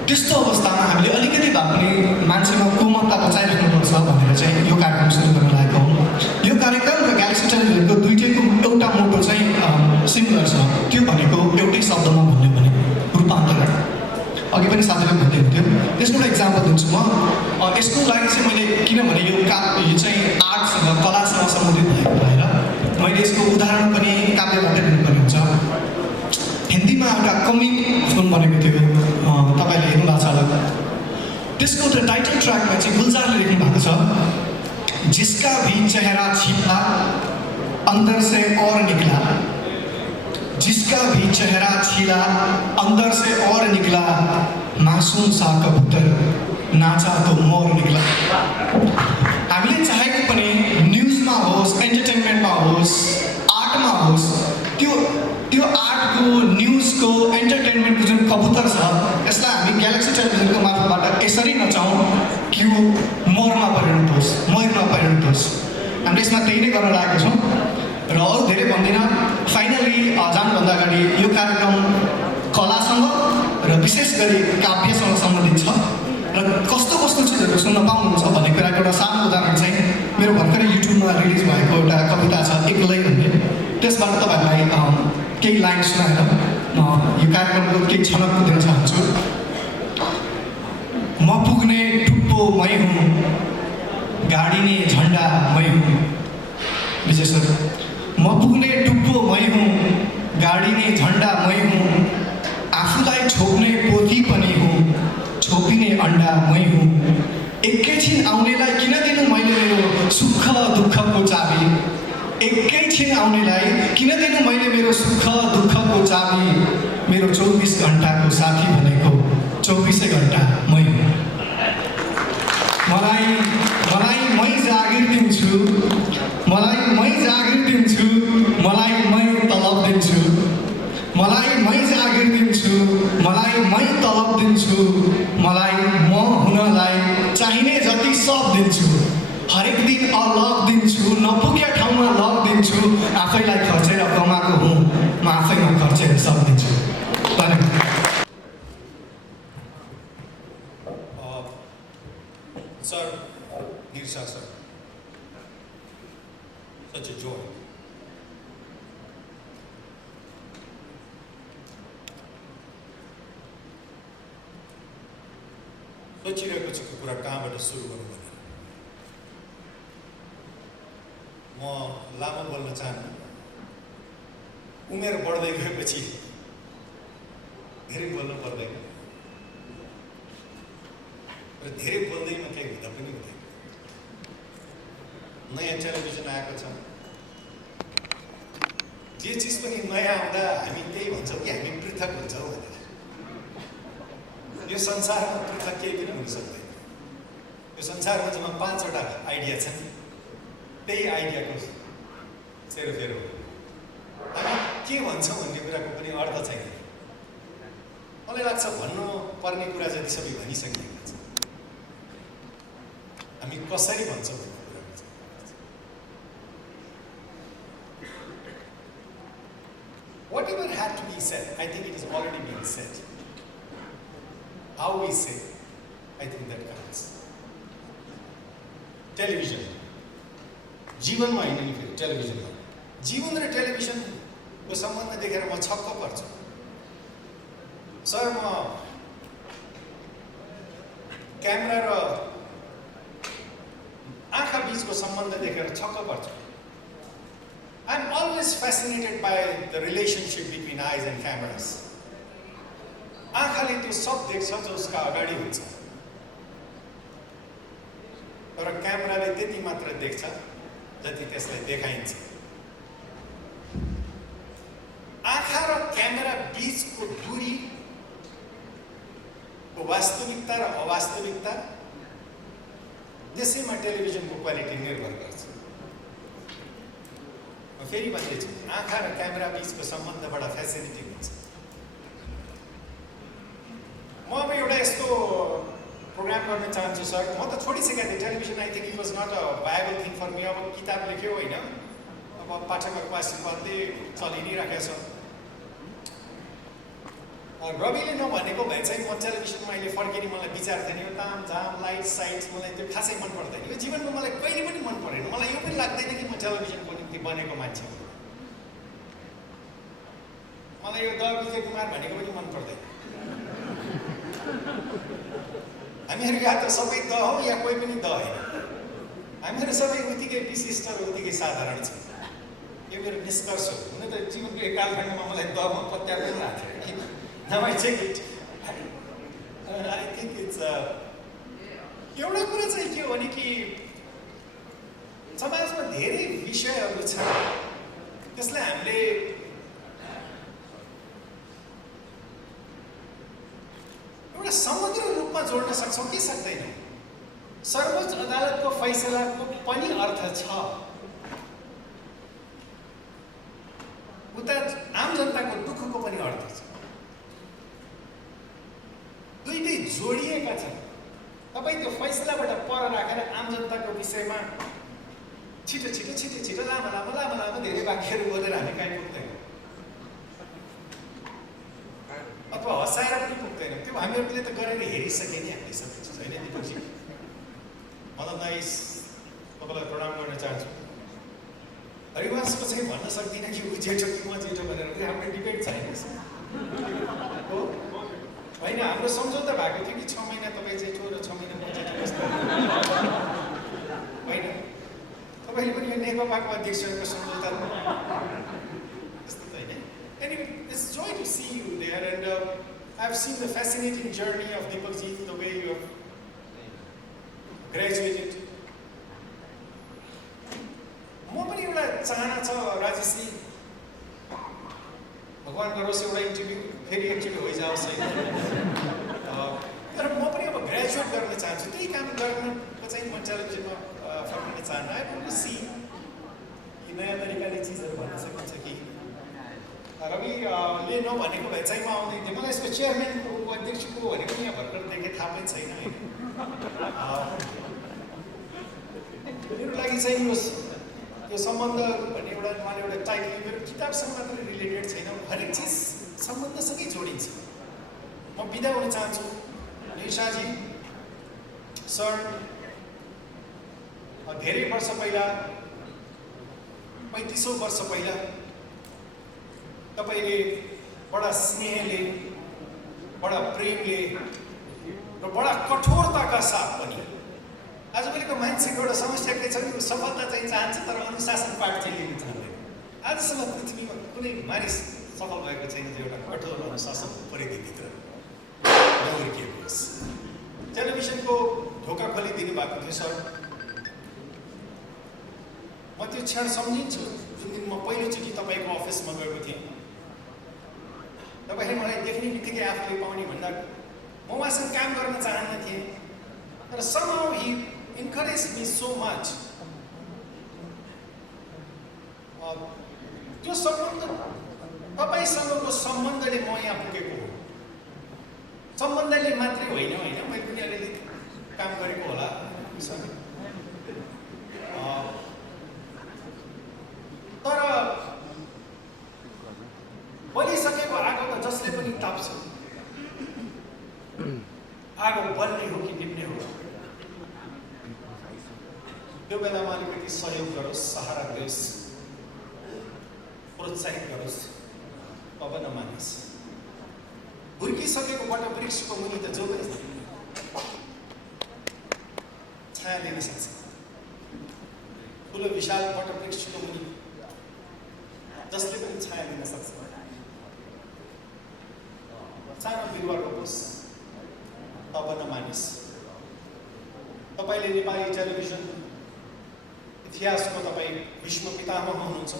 त्यस्तो अवस्थामा हामीले अलिकति भए पनि मान्छेमा कोमलता बचाइराख्नुपर्छ भनेर चाहिँ यो कार्यक्रम सुरु गर्न लागेको हो। यो कार्यक्रम र ग्यालेक्सी टेलिभिजनको दुईटैको एउटा मोटो चाहिँ सिमिलर छ, त्यो भनेको एउटै शब्दमा भन्यो भने रूपान्तरण। अघि पनि साथीले भन्दै हुन्थ्यो, त्यसको एउटा इक्जाम्पल दिन्छु म। यसको लागि चाहिँ मैले, किनभने यो चाहिँ आर्टसँग कलासँग सम्बन्धित भएको भएर मैले यसको उदाहरण पनि काव्यबाटै दिनुपर्ने हुन्छ। हिन्दीमा एउटा कमिक फिल्म बनेको थियो, तपाईँले हेर्नु भएको छ होला। त्यसको त्यो टाइटल ट्र्याकमा चाहिँ गुलजारले लेख्नु भएको छ, जिसका भी चेहरा छिपा अंदर से और निकला, जिसका भी चेहरा छिला अंदर से और निकला, मासूम सा कबूतर नाचा तो मोर निकला। हामीले चाहेको पनि न्युजमा होस्, एन्टरटेनमेन्टमा होस्, आर्टमा होस्, त्यो आर्टको, न्युजको, एन्टरटेनमेन्टको जुन कबुतर छ यसलाई हामी ग्यालेक्सी टेलिभिजनको मार्फतबाट यसरी नचाउँ कि यो मरमा परिणत होस्, मयुरमा परिणत होस्। हामीले यसमा त्यही नै गर्न लागेको छौँ र अरू धेरै भन्दिनँ। फाइनली जानुभन्दा अगाडि यो कार्यक्रम कलासँग र विशेष गरी काव्यसँग सम्बन्धित छ र कस्तो कस्तो चिजहरू सुन्न पाउनुहुन्छ भन्ने कुराको एउटा सानो उदाहरण चाहिँ मेरो भर्खरै युट्युबमा रिलिज भएको एउटा कविता छ एक्लै भन्ने, त्यसबाट तपाईँहरूलाई केही लाइन सुनाएर म यो कार्यक्रमको केही झलक दिन चाहन्छु। म पुग्ने टुप्पो मै हुँ, गाडिने झन्डा मै हुँ। विशेष गरी म पुग्ने टुप्पो मै हुँ, गाडिने झन्डा मै हुँ। आफूलाई छोप्ने पोथी पनि हुँ, छोपिने अन्डा मै हुँ। एकैछिन आउनेलाई किन दिनु मैले मेरो सुख दुःखको चाबी, एकैछिन आउनेलाई किन दिनु मैले मेरो सुख दुःखको चाबी। मेरो 24 घन्टाको साथी भनेको 24 घन्टा मै हुँ। मलाई मै जागिर दिन्छु, मलाई मै जागिर दिन्छु, मलाई मै तलब दिन्छु, मलाई मै जागिर दिन्छु, मलाई मै तलब दिन्छु, मलाई म हुनलाई चाहिने जति सब दिन्छु। हरेक दिन अलग दिन्छु, नपुग्या ठाउँमा लग दिन्छु। आफैलाई खर्चेर कमाएको हुँ, म आफैमा खर्चेर सब दिन्छु। धन्यवाद। Sir, Dirsha sir, such a joy. सोचिरहेको छु कि कुरा कहाँबाट सुरु गरौँ भनेर। म लामो बोल्न चाहन्छु। उमेर बढ्दै गएपछि धेरै बोल्नु पर्दैन र धेरै बोल्दैमा केही हुँदा पनि हुँदैन। नयाँ टेलिभिजन आएको छ। जे चिज पनि नयाँ आउँदा हामी त्यही भन्छौँ कि हामी पृथक हुन्छौँ भनेर। यो संसारमा पृथक केही पनि हुन सक्दैन। यो संसारमा जम्मा 5वटा आइडिया छन्, त्यही आइडियाको सेरोफेरो हो। हामी के भन्छौँ भन्ने कुराको पनि अर्थ छैन। मलाई लाग्छ भन्नु पर्ने कुरा जति सबै भनिसकिएको छ। हामी कसरी भन्छौँ भन्ने कुरा छ। Whatever had to be said, I think it has already been said. How we say, I think that counts. Television जीवनमा होइन नि फेरि टेलिभिजनमा जीवन र टेलिभिजनको सम्बन्ध देखेर म छक्क पर्छु। सर म क्यामेरा र आँखा बीचको सम्बन्ध देखेर छक्क पर्छु। I am always fascinated by the relationship between eyes and cameras. आँखाले त्यो सब देख्छ जो उसका अगाडि हुन्छ, तर क्यामेराले त्यति मात्र देख्छ जति त्यसलाई देखाइन्छ। आँखा र क्यामेरा बीचको दूरीको वास्तविकता र अवास्तविकता त्यसैमा टेलिभिजनको क्वालिटी निर्भर गर्छ। म फेरि भन्दैछु, आँखा र क्यामेरा बीचको सम्बन्ध बडा फेसिनेटिङ हुन्छ। म अब एउटा यस्तो प्रोग्राम गर्न चाहन्छु सर। म त छोडिसकेको थिएँ television. I think it was not a viable thing for me. अब किताब लेख्यो होइन, अब पाठकहरूको आशीर्वादले चलि नै राखेको छ। रविले नभनेको भए चाहिँ म टेलिभिजनमा अहिले फर्किने मलाई विचार थिएन। यो तामझाम लाइट साइट्स मलाई त्यो खासै मन पर्दैन। यो जीवनमा मलाई कहिले पनि मन परेन। मलाई यो पनि लाग्दैन कि म टेलिभिजनको निम्ति बनेको मान्छे हो। मलाई यो द विजय कुमार भनेको पनि मन पर्दैन। हामीहरू या त सबै द हौ या कोही पनि द होइन। हामीहरू सबै उत्तिकै विशिष्ट र उत्तिकै साधारण छौँ। यो मेरो निष्कर्ष हो। हुन त जीवनको एक कालखण्डमा मलाई दमा पत्याएर पनि लाग्थ्यो। Now I take it. I think it's एउटा कुरा चाहिँ के हो भने कि समाजमा धेरै विषयहरू छन्, त्यसलाई हामीले एउटा समग्र रूपमा जोड्न सक्छौँ कि सक्दैनौँ। सर्वोच्च अदालतको फैसलाको पनि अर्थ छ, उता आम जनताको दुःखको पनि अर्थ छ। दुईटै जोडिएका छन्। तपाईँ त्यो फैसलाबाट पर राखेर आम जनताको विषयमा छिटो छिटो छिटो छिटो लामो लामो लामो लामो धेरै वाक्यहरू बोलेर हामी कहीँ पुग्दैनौँ, अथवा हँसाएर पनि पुग्दैनौँ। त्यो हामीहरूले त गरेर हेरिसके नि हामीले सबै चिज होइन दिपकजी। मलाई नाइस तपाईँलाई प्रणाम गर्न चाहन्छु। हरिवंशको चाहिँ भन्न सक्दिनँ कि ऊ जेठो कि म जेठो भनेर, हाम्रो डिबेट छैन हो होइन। हाम्रो सम्झौता भएको थियो कि 6 महिना तपाईँ जेठो र 6 महिना म जेठो जस्तो होइन। तपाईँले पनि यो नेकपाको अध्यक्षहरूको सम्झौता त्यस्तो त होइन। Anyway, it's joy to see you there, and I've seen the fascinating journey of Deepakji, the way you have graduated. म पनि एउटा चाहना छ राजेशजी, भगवान गरोस् एउटा इन्टरभ्यू फेरि एक्चुअली होइजाओस् होइन। तर म पनि अब ग्रेजुएट गर्न चाहन्छु। त्यही काम गर्नको चाहिँ म टेलिभिजनमा फर्किन चाहन्न। आई वान्ट टु सी कि नयाँ तरिकाले चिजहरू भन्न सकिन्छ कि। रविले नभनेको भए चाहिँ म आउँदै थिएँ। मलाई यसको चेयरम्यानको अध्यक्षको भनेको पनि यहाँ भर्खर देखेँ, थाहा पनि छैन होइन। मेरो लागि चाहिँ यो सम्बन्ध भन्ने एउटा उहाँले एउटा टाइटल मेरो किताबसँग मात्रै रिलेटेड छैन, हरेक चिज सम्बन्धसँगै जोडिन्छ। म बिदा हुन चाहन्छु। निशाजी सर, धेरै वर्ष पहिला 3500 वर्ष पहिला तपाईँले बडा स्नेहले, बडा प्रेमले र बडा कठोरताका साथ पनि आजभोलिको मान्छेको एउटा समस्या के छ भने सफलता चाहिँ चाहन्छ तर अनुशासन पाठ चाहिँ लिन चाहँदैन। आजसम्म पृथ्वीमा कुनै मानिस सफल भएको छैन जो एउटा कठोर अनुशासन परिधिभित्र नहुर्किएको होस्। टेलिभिजनको ढोका खोलिदिनु भएको थियो सर। त्यो क्षण सम्झिन्छु जुन दिन म पहिलोचोटि तपाईँको अफिसमा गएको थिएँ। तपाईँले मलाई देख्ने बित्तिकै आफूले पाउने भन्दा म उहाँसँग काम गर्न चाहन्न थिएँ, तर somehow he encouraged me so much. त्यो सम्बन्ध तपाईँसँगको सम्बन्धले म यहाँ पुगेको हो। सम्बन्धले मात्रै होइन मैले पनि अलिअलि काम गरेको होला। तर बलिसकेको आगो त जसले पनि ताप्छ, आगो बल्ने हो कि निप्ने हो, त्यो बेलामा अलिकति सहयोग गरोस्, सहारा दियोस्, प्रोत्साहित गरोस्, अब नमानिस्। हुर्किसकेको वटवृक्षको मुनि त जो पनि छाया लिन सक्छ। ठुलो विशाल वटवृक्षको मुनि जसले पनि छाया लिन सक्छ। सानो बिरुवा रोपोस्, तब नमानिस्। तपाईँले नेपाली टेलिभिजन इतिहासको तपाईँ विश्व पितामह हुनुहुन्छ।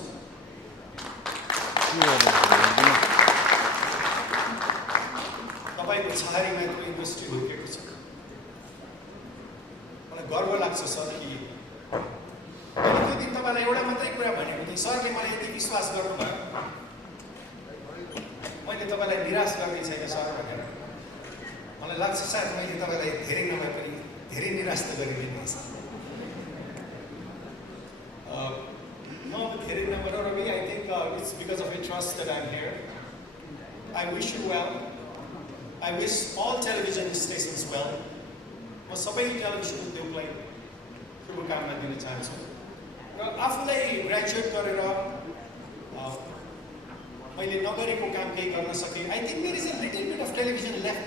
तपाईँको छहारीमा त्यो इन्डस्ट्री हुर्केको छ। मलाई गर्व लाग्छ सर कि त्यो दिन तपाईँलाई एउटा मात्रै कुरा भनेको थिएँ, सरले मलाई यति विश्वास गर्नुभयो, मैले तपाईँलाई निराश गर्ने छैन सर भनेर। मलाई लाग्छ सायद मैले तपाईँलाई धेरै नभए पनि धेरै निराश त गरिदिनु छ। म धेरै नभएर Rabi, I think it's because of your trust that I'm here. I wish you well. I wish all television stations well. म सबै टेलिभिजन उद्योगलाई शुभकामना दिन चाहन्छु। र आफूलाई ग्रेजुएट गरेर मैले नगरेको काम केही गर्न सकेँ। I think there is a little bit of television left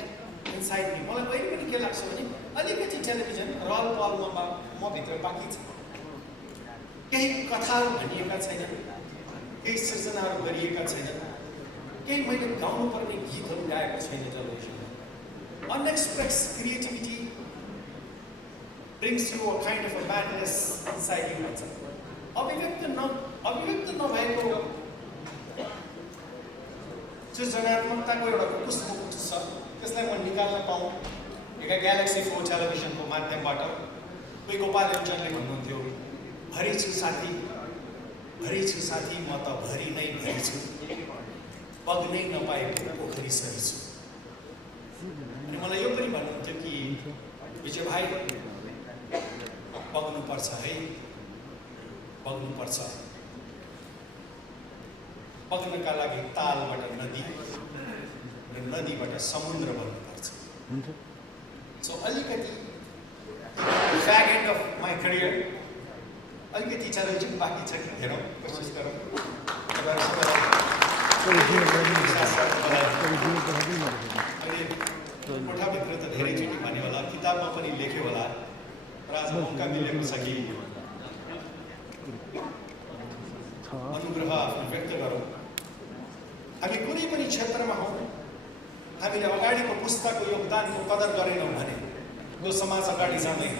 inside me. मलाई अहिले पनि के लाग्छ भने अलिकति टेलिभिजन रहल पहलमा म भित्र बाँकी छ। केही कथाहरू भनिएका छैनन्, केही सृजनाहरू गरिएका छैनन्, केही मैले गाउनुपर्ने गीतहरू गाएको छैन टेलिभिजनमा। Unexpressed creativity brings you a kind of a madness inside you भन्छ। अभिव्यक्त नभएको सृजनात्मकताको एउटा कुसमुकुट छ, त्यसलाई म निकाल्न पाऊँ ग्यालेक्सी 4 टेलिभिजनको माध्यमबाट। कोही गोपाल योजनले भन्नुहुन्थ्यो, भरि छु साथी, भरि छु साथी, म त भरि नै भरि छु, बग्नै नपाएको पोखरी सरी छु। अनि मलाई यो पनि भन्नुहुन्थ्यो कि विजय भाइ बग्नुपर्छ है, बग्नुपर्छ। बग्नका लागि तालबाट नदी र नदीबाट समुद्र बन्नुपर्छ। सो अलिकति back and of my career अलिकति टेलिभिजन बाँकी छ कि हेरौँ, कोसिस गरौँ। कोठाभित्र त धेरैचोटि भन्यो होला, किताबमा पनि लेख्यो होला, र आज मौका मिलेको छ कि अनुग्रह आफ्नो व्यक्त गरौँ। हामी कुनै पनि क्षेत्रमा हौँ, हामीले अगाडिको पुस्ताको योगदानको कदर गरेनौँ भने त्यो समाज अगाडि जाँदैन।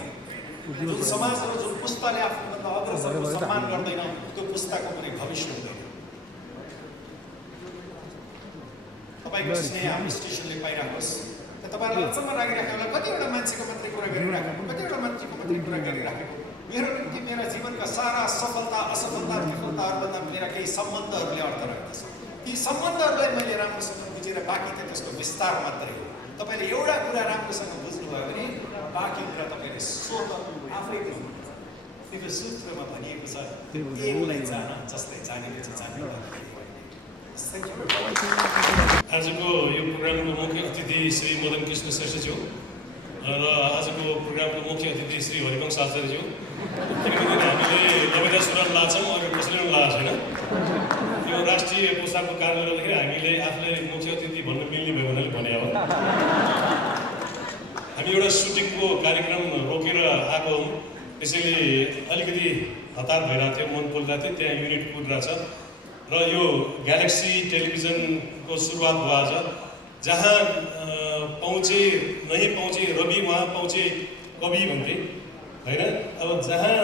जुन समाज र जुन पुस्ताले आफूभन्दा अग्रसरको सम्मान गर्दैन, त्यो पुस्ताको कुनै भविष्य हुँदैन। तपाईँको स्नेह हाम्रो स्टेसनले पाइराखोस्। तपाईँहरूलाई अचम्म लागिराख्यो होला, कतिवटा मान्छेको मात्रै कुरा गरिराखेको, कतिवटा मान्छेको मात्रै कुरा गरिराखेको। मेरो निम्ति मेरा जीवनका सारा सफलता असफलता विफलताहरूभन्दा मेरा केही सम्बन्धहरूले अर्थ राख्दछ। ती सम्बन्धहरूलाई मैले राम्रोसँग बुझेर बाँकी त त्यसको विस्तार मात्रै हो। तपाईँले एउटा कुरा राम्रोसँग बुझ्नुभयो भने बाँकी कुरा तपाईँले स्वतः आफै गर्नुहुन्छ। त्यो सूत्रमा भनिएको छ, एकलाई जान जसलाई जानेको छ जाने। आजको यो प्रोग्रामको मुख्य अतिथि श्री मदन कृष्ण श्रेष्ठज्यू र आजको प्रोग्रामको मुख्य अतिथि श्री हरिवंश आचार्यज्यू। किनभने हामीले लभेदा सुरुवात लाछौँ, अरू कसैले पनि लाएको छैन। यो राष्ट्रिय पोसाकको कारणले गर्दाखेरि हामीले आफूलाई मुख्य अतिथि भन्नु मिल्ने भयो भनेर भने हो। हामी एउटा सुटिङको कार्यक्रम रोकेर आएको हौँ, त्यसैले अलिकति हतार भइरहेको थियो, मन पोलिरहेको थियो। त्यहाँ युनिट कुदिरहेको छ र यो ग्यालेक्सी टेलिभिजनको सुरुवात भयो आज। जहाँ पहुँचे नहीं पहुँचे रवि, वहाँ पहुँचे कवि भन्थे होइन। अब जहाँ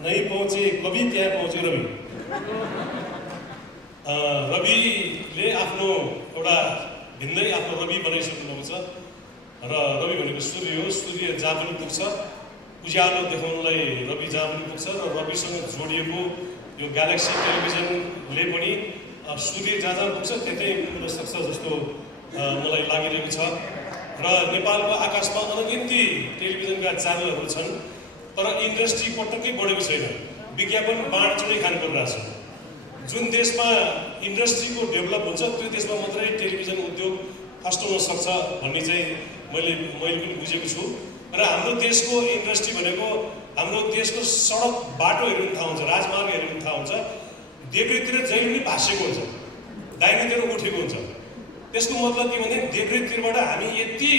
नहीं पहुँचे कवि त्यहाँ पहुँचे रवि। रविले आफ्नो एउटा भिन्दै आफ्नो रवि बनाइसक्नुभएको छ र रवि भनेको सूर्य हो। सूर्य जहाँ पनि पुग्छ उज्यालो देखाउनलाई रवि जहाँ पनि पुग्छ र रविसँग जोडिएको यो ग्यालेक्सी टेलिभिजनले पनि सूर्य जहाँ जहाँ पुग्छ त्यतै पुग्न सक्छ जस्तो मलाई लागिरहेको छ। र नेपालको आकाशमा अनगिन्ती टेलिभिजनका च्यानलहरू छन् तर इन्डस्ट्री पटक्कै बढेको छैन। विज्ञापन बाँडचुँडै खानु परिरहेको छ। जुन देशमा इन्डस्ट्रीको डेभलप हुन्छ त्यो देशमा मात्रै टेलिभिजन उद्योग फस्टाउन सक्छ भन्ने चाहिँ मैले पनि बुझेको छु। र हाम्रो देशको इन्डस्ट्री भनेको हाम्रो देशको सडक बाटोहरू पनि थाहा हुन्छ, राजमार्गहरू पनि थाहा हुन्छ। देब्रेतिर जहिले पनि भाँसेको हुन्छ, दाहिनेतिर उठेको हुन्छ। त्यसको मतलब के भने देब्रेतिरबाट हामी यति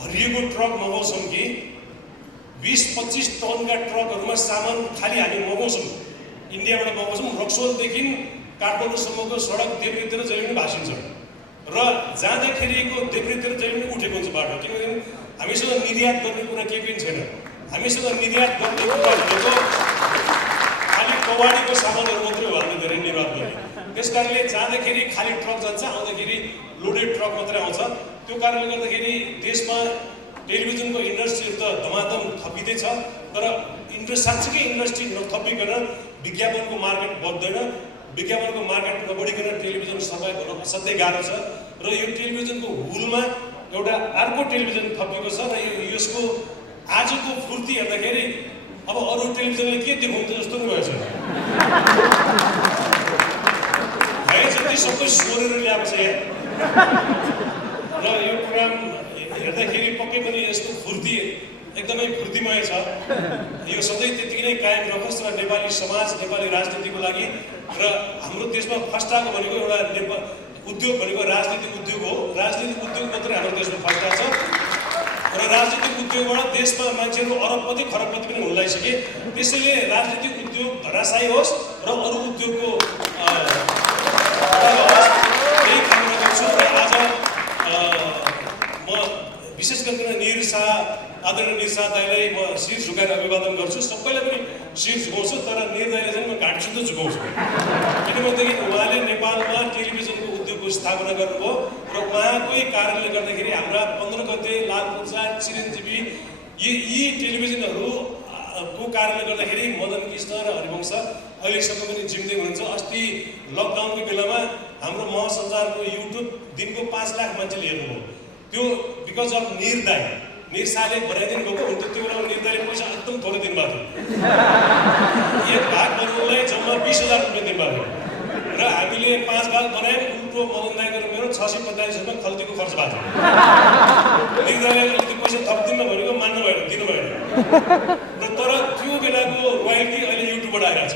भरिएको ट्रक मगाउँछौँ कि 20-25 टनका ट्रकहरूमा सामान खालि हामी मगाउँछौँ, इन्डियाबाट मगाउँछौँ। रक्सोलदेखि काठमाडौँसम्मको सडक देब्रेतिर जहिले पनि भाँसिन्छ र जाँदाखेरिको देब्रेतिर जहिले पनि उठेको हुन्छ बाटो। किनभने हामीसँग निर्यात गर्ने कुरा केही पनि छैन। हामीसँग निर्यात गर्ने कुरा भनेको खालि कवाडीको सामानहरू मात्रै हो हामीले धेरै निर्यात गर्ने। त्यस कारणले जाँदाखेरि खालि ट्रक जान्छ, आउँदाखेरि लोडेड ट्रक मात्रै आउँछ। त्यो कारणले गर्दाखेरि देशमा टेलिभिजनको इन्डस्ट्रीहरू त धमाधम थपिँदैछ तर साँच्चीकै इन्डस्ट्री नथपिकन विज्ञापनको मार्केट बढ्दैन। विज्ञापनको मार्केट नबढिकन टेलिभिजन सर्भाइभ गर्न असाध्यै गाह्रो छ। र यो टेलिभिजनको हुलमा एउटा अर्को टेलिभिजन थपिएको छ र यसको आजको फुर्ती हेर्दाखेरि अब अरू टेलिभिजनले के देखाउँछ जस्तो पनि भएछ। भए जति सबै सोरेर ल्याएको छ यहाँ। र यो प्रोग्राम हेर्दाखेरि पक्कै पनि यस्तो फुर्ती एकदमै फुर्तिमय छ। यो सधैँ त्यतिकै नै कायम रहोस् र नेपाली समाज नेपाली राजनीतिको लागि र हाम्रो देशमा फर्स्ट आएको भनेको एउटा नेपाल उद्योग भनेको राजनीतिक उद्योग हो। राजनीतिक उद्योग मात्रै हाम्रो देशमा फर्स्ट आएको छ र राजनीतिक उद्योगबाट देशमा मान्छेहरू अरबपति खरबपति पनि हुन लागिसके। त्यसैले राजनीतिक उद्योग धराशायी होस् र अरू उद्योगको त्यही कामना गर्छु। र आज म विशेष गरेर निर शाह आदरणीय निर शाह दाइलाई म शिर झुकाएर अभिवादन गर्छु। सबैलाई पनि शिर झुकाउँछु तर निर दाइलाई चाहिँ म घाँटीसुद्ध झुकाउँछु। किनभनेदेखि उहाँले नेपालमा टेलिभिजनको उद्योगको स्थापना गर्नुभयो र उहाँकै कारणले गर्दाखेरि हाम्रा 15 गते लालपुर्जा चिरञ्जीवी यी टेलिभिजनहरूको कारणले गर्दाखेरि मदन कृष्ण र हरिवंश अहिलेसम्म पनि जिउँदै हुनुहुन्छ। अस्ति लकडाउनको बेलामा हाम्रो महासञ्चारको युट्युब दिनको 5 लाख मान्छेले हेर्नुभयो। त्यो बिकज अफ निर दाइ। निर शाहले बनाइदिनु भएको हुन्थ्यो। त्यो बेला निर दाइले पैसा एकदम थोरै दिनुभएको थियो। एक भाग बनाउनलाई जम्मा 20,000 रुपियाँ दिनुभएको थियो र हामीले 5 भाग बनायौँ। उल्टो मदन दाइको र मेरो 645 रुपियाँ खल्तीको खर्च भएको थियो। निर दाइले अलिकति पैसा थपिदिनु भनेको मान्नु भएन, दिनु भएन। र तर त्यो बेलाको रोयल्टी अहिले युट्युबबाट आइरहेको छ।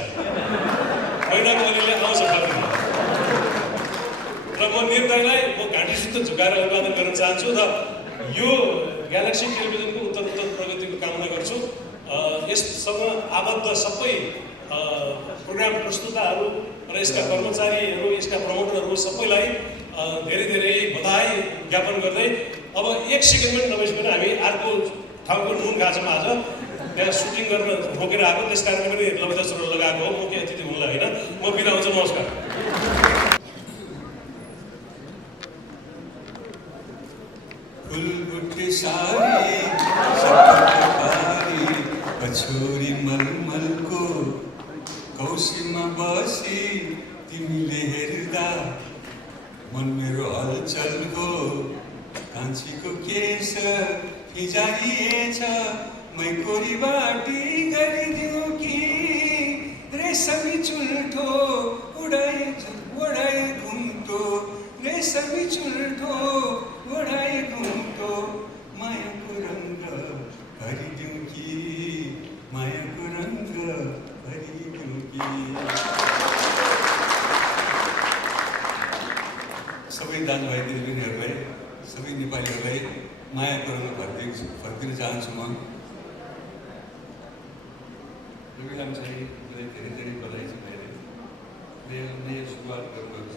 महिनाको अलिअलि आउँछ फर्किनु। र म निर दाइलाई म घाँटीसित झुकाएर अभिवादन गर्न चाहन्छु र यो ग्यालेक्सी टेलिभिजनको उत्तरोत्तर प्रगतिको कामना गर्छु। यससँग आबद्ध सबै प्रोग्राम प्रस्तुताहरू र यसका कर्मचारीहरू, यसका प्रमोटरहरू सबैलाई धेरै धेरै बधाई ज्ञापन गर्दै अब 1 सेकेन्ड पनि नबसिकन हामी अर्को ठाउँको नुन खाछौँ। आज त्यहाँ सुटिङ गर्न रोकेर आएको, त्यस कारणले पनि लभेदा सुरु लगाएको हो। मुख्य अतिथि हुनुलाई होइन। म बिदा हुन्छु। नमस्कार। फुलबुट्टे सारी छोरी मलमलको कौशीमा बसी तिमीले हेर्दा मन मेरो हलचल हो। कान्छीको केस फिजाइएछ मै कोरीबाटी गरिदिउँ कि रेशमी चुल्ठो उडाए घुम्टो रेशमी चुल्ठो उडाए घुम्टो मायाको रङ्ग भरिदिउँ कि मायाको रङ्ग भरिदिउँ कि। सबै दाजुभाइ दिदीबहिनीहरूलाई सबै नेपालीहरूलाई मायाको रङ्ग भरिदिन चाहन्छु। म रवि लामिछानेलाई धेरै धेरै बधाई छ। नयाँ सुरुवात गर्नुभएको छ।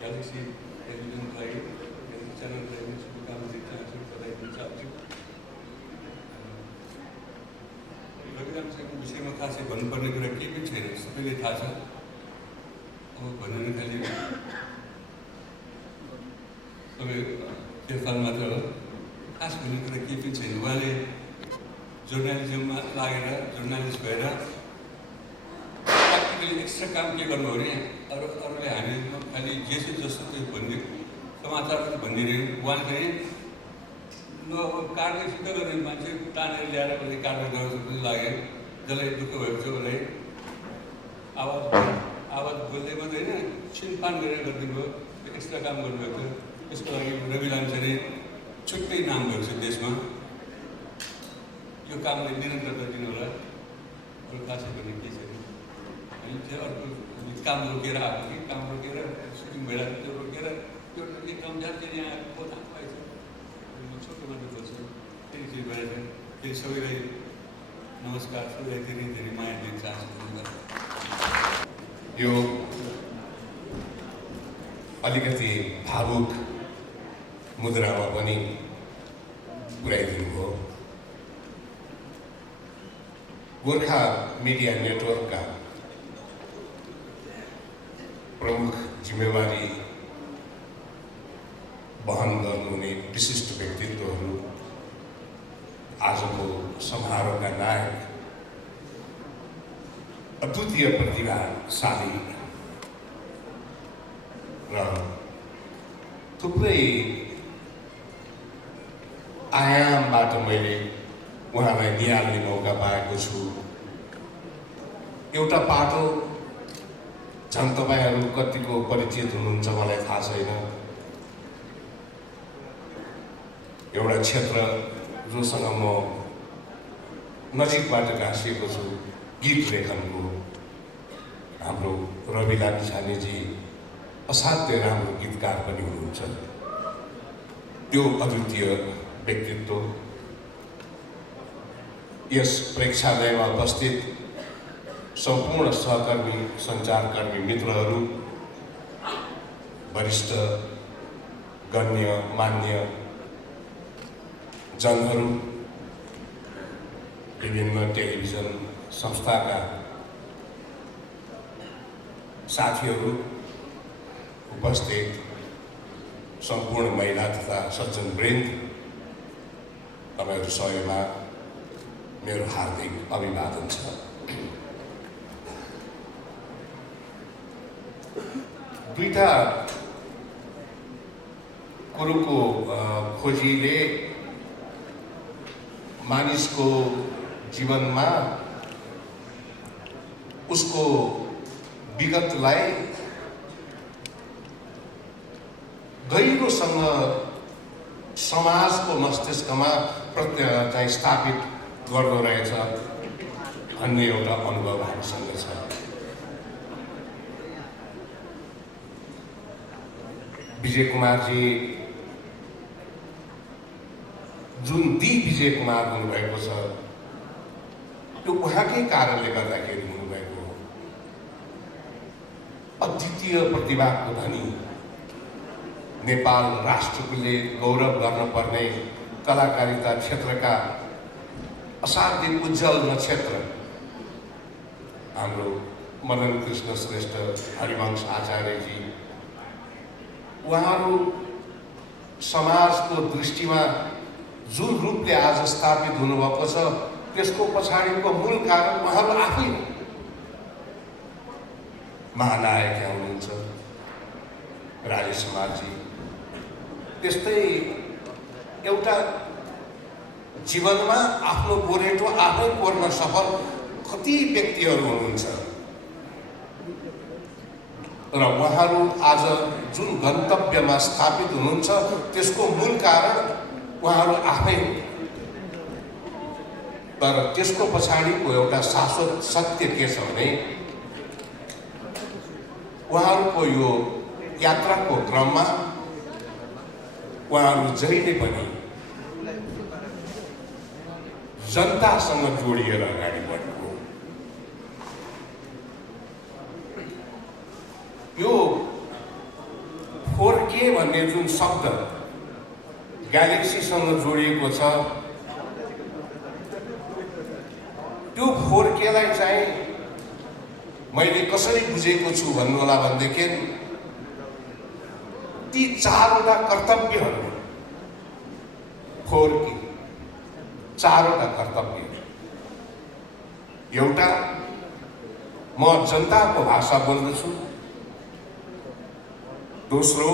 ग्यालेक्सी टेलिभिजनको लागि च्यानलको लागि शुभकामना दिन चाहन्छु, बधाई दिन चाहन्छु। रवि लामिछानेको विषयमा खासै भन्नुपर्ने कुरा केही पनि छैन, सबैले थाहा छ। अब भनेर खालि सबै त्यसफल मात्र हो, खास भन्ने कुरा केही पनि छैन। उहाँले जर्नलिजममा लागेर जर्नलिस्ट भएर प्र्याक्टिकली एक्स्ट्रा काम के गर्नु भने अरूले हामी खालि जेसो जस्तो त्यो भन्ने समाचार भनिदिने, उहाँले चाहिँ ल अब कारवाही सिद्ध गर्ने मान्छे तानेर ल्याएर उसले कारवाही गर्न पनि लाग्यो। जसलाई दुःख भएको छ उसलाई आवाज बोल्दै मात्रै होइन, छिनफान गरेर गरिदिनु भयो, एक्स्ट्रा काम गर्नुभएको थियो। त्यसको लागि रवि लामिछाने छुट्टै नाम भएको छ देशमा। यो कामले निरन्तरता दिनु होला, अरू खासै भन्ने केही छैन। हामी चाहिँ अर्को काम रोकेर आएको कि काम रोकेर सुटिङ भइरहेको त्यो रोकेर त्यो एकदम जाति यहाँ आएको थाहा पाएछ। छोटो मात्रै बोल्छु, त्यही चिज भएर त्यही सबैलाई नमस्कार, सबैलाई धेरै धेरै माया दिन चाहन्छु। यो अलिकति भावुक मुद्रामा पनि पुर्याइदिनु भयो। गोर्खा मिडिया नेटवर्कका प्रमुख जिम्मेवारी वहन गर्नुहुने विशिष्ट व्यक्तित्वहरू, आजको समारोहका नायक, अद्वितीय प्रतिभाशाली र थुप्रै आयामबाट मैले उहाँलाई निहाल्ने मौका पाएको छु। एउटा पाटो, झन् तपाईँहरू कतिको परिचित हुनुहुन्छ मलाई थाहा छैन, एउटा क्षेत्र जोसँग म नजिकबाट गाँसिएको छु, गीत लेखनको। हाम्रो रवि लामिछानेजी असाध्य राम्रो गीतकार पनि हुनुहुन्छ। त्यो अद्वितीय व्यक्तित्व यस प्रेक्षालयमा उपस्थित सम्पूर्ण सहकर्मी, सञ्चारकर्मी मित्रहरू, वरिष्ठ गण्य मान्य जनहरू, विभिन्न टेलिभिजन संस्थाका साथीहरू, उपस्थित सम्पूर्ण महिला तथा सज्जनवृन्द, तपाईँहरू सबैमा मेरो हार्दिक अभिवादन छ। दुईटा कुरोको खोजीले मानिसको जीवनमा उसको विगतलाई गहिरोसँग समाजको मस्तिष्कमा चाहिँ स्थापित गर्दो रहेछ भन्ने एउटा अनुभव हामीसँग छ। विजय कुमारजी जुन दी विजय कुमार हुनुभएको छ, त्यो उहाँकै कारणले गर्दाखेरि हुनुभएको हो। अद्वितीय प्रतिभाको धनी, नेपाल राष्ट्रले गौरव गर्नुपर्ने कलाकारिता क्षेत्रका असाध्य उज्जवल नक्षत्र हाम्रो मदन कृष्ण श्रेष्ठ, हरिवंश आचार्यजी, उहाँहरू समाजको दृष्टिमा जुन रूपले आज स्थापित हुनुभएको छ, त्यसको पछाडिको मूल कारण उहाँहरू आफै महानायक हुनुहुन्छ। राजेश कुमारजी त्यस्तै एउटा जीवनमा आफ्नो गोरेटो आफै कोर्न सफल कति व्यक्तिहरू हुनुहुन्छ र उहाँहरू आज जुन गन्तव्यमा स्थापित हुनुहुन्छ त्यसको मूल कारण उहाँहरू आफै हो। तर त्यसको पछाडिको एउटा शाश्वत सत्य के छ भने उहाँहरूको यो यात्राको क्रममा उहाँहरू जहिले पनि जनतासँग जोडिएर अगाडि बढ्नुभयो। यो 4K भन्ने जुन शब्द ग्यालेक्सीसँग जोडिएको छ, त्यो केलाई चाहिँ मैले कसरी बुझेको छु भन्नु होला भनेदेखि ती 4वटा कर्तव्यहरू 4 की 4वटा कर्तव्य। एउटा, म जनताको भाषा बोल्दछु। दोस्रो,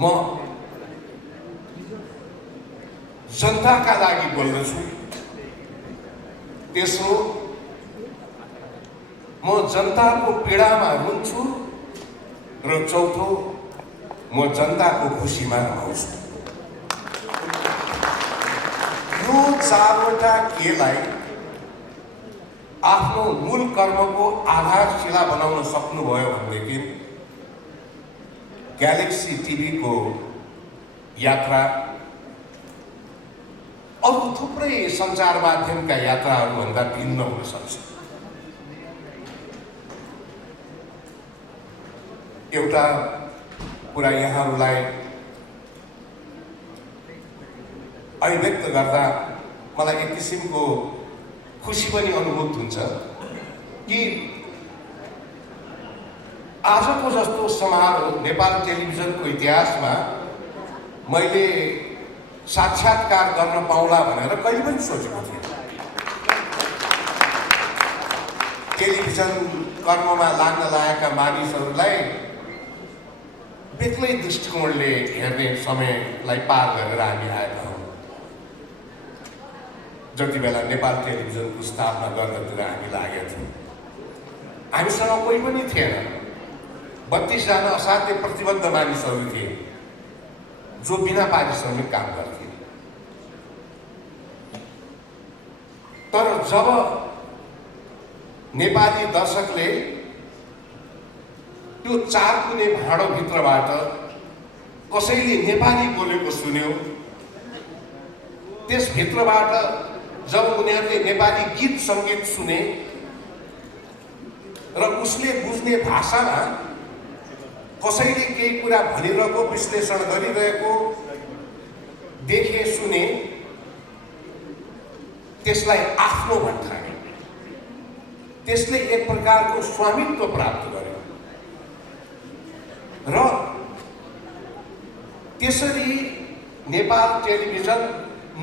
म जनताका लागि बोल्दछु। तेस्रो, म जनताको पीडामा रुन्छु। र चौथो, म जनताको खुसीमा रमाउँछु। यो 4वटा केलाई आफ्नो मूल कर्मको आधारशिला बनाउन सक्नुभयो भनेदेखि ग्यालेक्सी टिभीको यात्रा अरू थुप्रै सञ्चार माध्यमका यात्राहरूभन्दा भिन्न हुन सक्छ। एउटा कुरा यहाँहरूलाई अभिव्यक्त गर्दा मलाई एक किसिमको खुसी पनि अनुभूत हुन्छ कि आजको जस्तो समारोह नेपाल टेलिभिजनको इतिहासमा मैले साक्षात्कार गर्न पाउला भनेर कहिले पनि सोचेको थिएन। टेलिभिजन कर्ममा लाग्न लागेका मानिसहरूलाई बेग्लै दृष्टिकोणले हेर्ने समयलाई पार गरेर हामी आएका हौँ। जति बेला नेपाल टेलिभिजनको स्थापना गर्नतिर हामी लागेका थियौँ, हामीसँग कोही पनि थिएन। 32 जना असाध्य प्रतिबद्ध मानिसहरू थिए जो बिना पारिश्रमिक काम गर्थे। तर जब नेपाली दर्शकले त्यो 4 कुने भाँडोभित्रबाट कसैले नेपाली बोलेको सुन्यो, त्यसभित्रबाट जब उनीहरूले नेपाली गीत सङ्गीत सुने र उसले बुझ्ने भाषामा कसैले केही कुरा भनिरहेको, विश्लेषण गरिरहेको देखे, सुने, त्यसलाई आफ्नो भन्ठाने, त्यसले एक प्रकारको स्वामित्व प्राप्त गर्यो। र त्यसरी नेपाल टेलिभिजन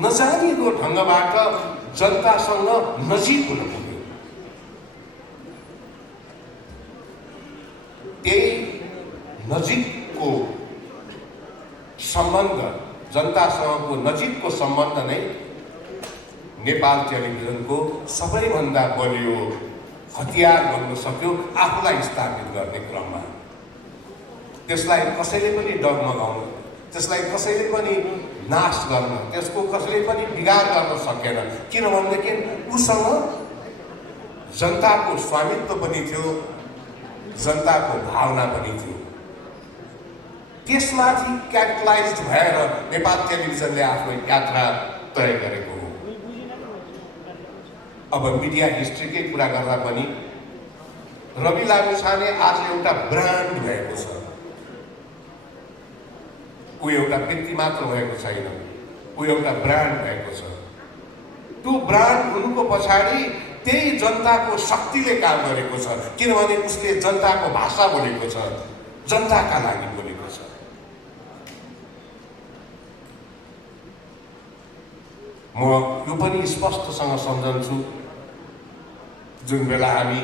नजानिदो ढङ्गबाट जनतासँग नजिक हुन पुग्यो। त्यही नजिकको सम्बन्ध, जनतासँगको नजिकको सम्बन्ध नै नेपाल टेलिभिजनको सबैभन्दा बलियो हतियार बन्न सक्यो आफूलाई स्थापित गर्ने क्रममा। त्यसलाई कसैले पनि डगमगाउन, त्यसलाई कसैले पनि नाश गर्न, त्यसको कसैले पनि बिगार गर्न सकेन। किनभनेदेखि उसँग जनताको स्वामित्व पनि थियो, जनताको भावना पनि थियो। त्यसमाथि क्यापिटलाइज भएर नेपाल टेलिभिजनले आफ्नो यात्रा तय गरेको हो। अब मिडिया हिस्ट्रीकै कुरा गर्दा पनि रवि लामिछाने आज एउटा ब्रान्ड भएको छ। ऊ एउटा व्यक्ति मात्र भएको छैन, ऊ एउटा ब्रान्ड भएको छ। त्यो ब्रान्ड हुनुको पछाडि त्यही जनताको शक्तिले काम गरेको छ। किनभने उसले जनताको भाषा बोलेको छ, जनताका लागि बोलेको छ। म यो पनि स्पष्टसँग सम्झन्छु, जुन बेला हामी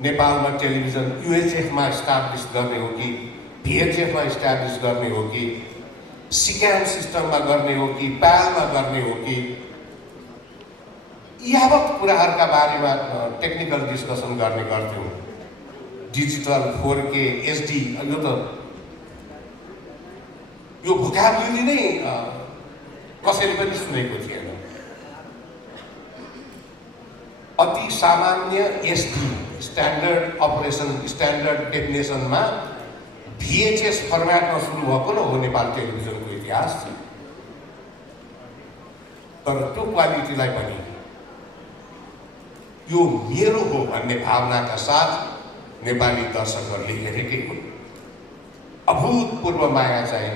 नेपालमा टेलिभिजन युएचएफमा इस्टाब्लिस गर्ने हो कि भिएचएफमा इस्टाब्लिस गर्ने हो कि सिक्याम सिस्टममा गर्ने हो कि प्यालमा गर्ने हो कि, यावत कुराहरूका बारेमा टेक्निकल डिस्कसन गर्ने गर्थ्यौँ। डिजिटल 4K HD, यो भोकाबुलरी नै कसैले पनि सुनेको थिएन। अति सामान्य SD, स्ट्यान्डर्ड अपरेसन, स्ट्यान्डर्ड डेफिनेसनमा VHS फर्मेटमा सुरु भएको न हो नेपाल टेलिभिजनको इतिहास। तर त्यो क्वालिटीलाई पनि यो मेरो हो भन्ने भावनाका साथ नेपाली दर्शकहरूले हेरेकै हुन्। अभूतपूर्व माया चाहिँ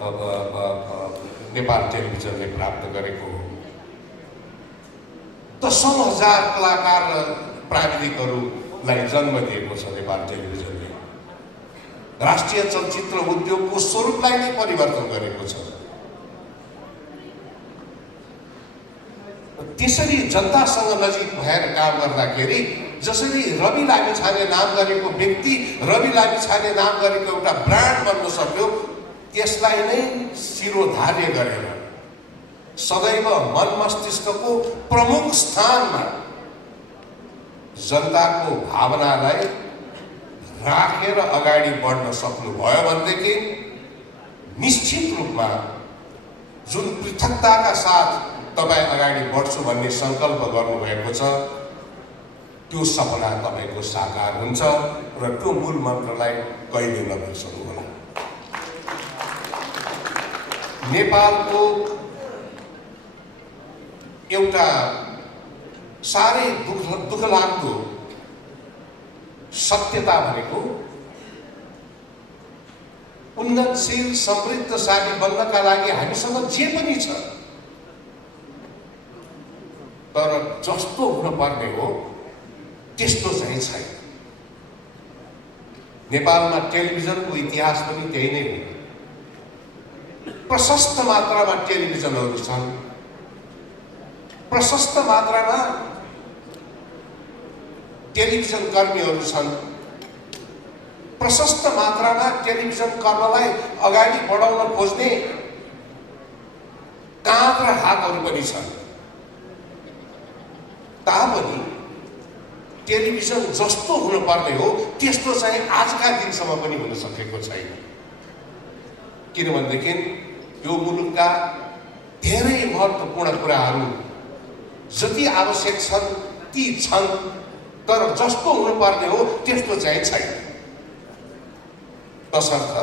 नेपाल टेलिभिजनले प्राप्त गरेको हो। दशौं हजार कलाकार र प्राविधिकहरूलाई जन्म दिएको छ नेपाल टेलिभिजनले। राष्ट्रिय चलचित्र उद्योगको स्वरूपलाई नै परिवर्तन गरेको छ। त्यसरी जनतासँग नजिक भएर काम गर्दाखेरि जसरी रवि लामिछाने नाम गरेको व्यक्ति, रवि लामिछाने नाम गरेको एउटा ब्रान्ड बन्न सक्यो, त्यसलाई नै शिरोधार्य गरेर सदैव मन मस्तिष्कको प्रमुख स्थानमा जनताको भावनालाई राखेर अगाडि बढ्न सक्नुभयो भनेदेखि निश्चित रूपमा जुन पृथकताका साथ तपाईँ अगाडि बढ्छु भन्ने सङ्कल्प गर्नुभएको छ, त्यो सपना तपाईँको साकार हुन्छ र त्यो मूल मन्त्रलाई कहिले नबिर्सनुहोला। नेपालको एउटा साह्रै दुःखलाग्दो सत्यता भनेको उन्नतशील समृद्धशाली बन्नका लागि हामीसँग जे पनि छ, तर जस्तो हुनुपर्ने हो त्यस्तो चाहिँ छैन। नेपालमा टेलिभिजनको इतिहास पनि त्यही नै हो। प्रशस्त मात्रामा टेलिभिजनहरू छन्, प्रशस्त मात्रामा टेलिभिजन कर्मीहरू छन्, प्रशस्त मात्रामा टेलिभिजन कर्मलाई अगाडि बढाउन खोज्ने काँध र हातहरू पनि छन्। तापनि टेलिभिजन जस्तो हुनुपर्ने हो त्यस्तो चाहिँ आजका दिनसम्म पनि हुन सकेको छैन। किनभनेदेखि यो मुलुकका धेरै महत्त्वपूर्ण कुराहरू जति आवश्यक छन् ती छन्, तर जस्तो हुनुपर्ने हो त्यस्तो चाहिँ छैन। तसर्थ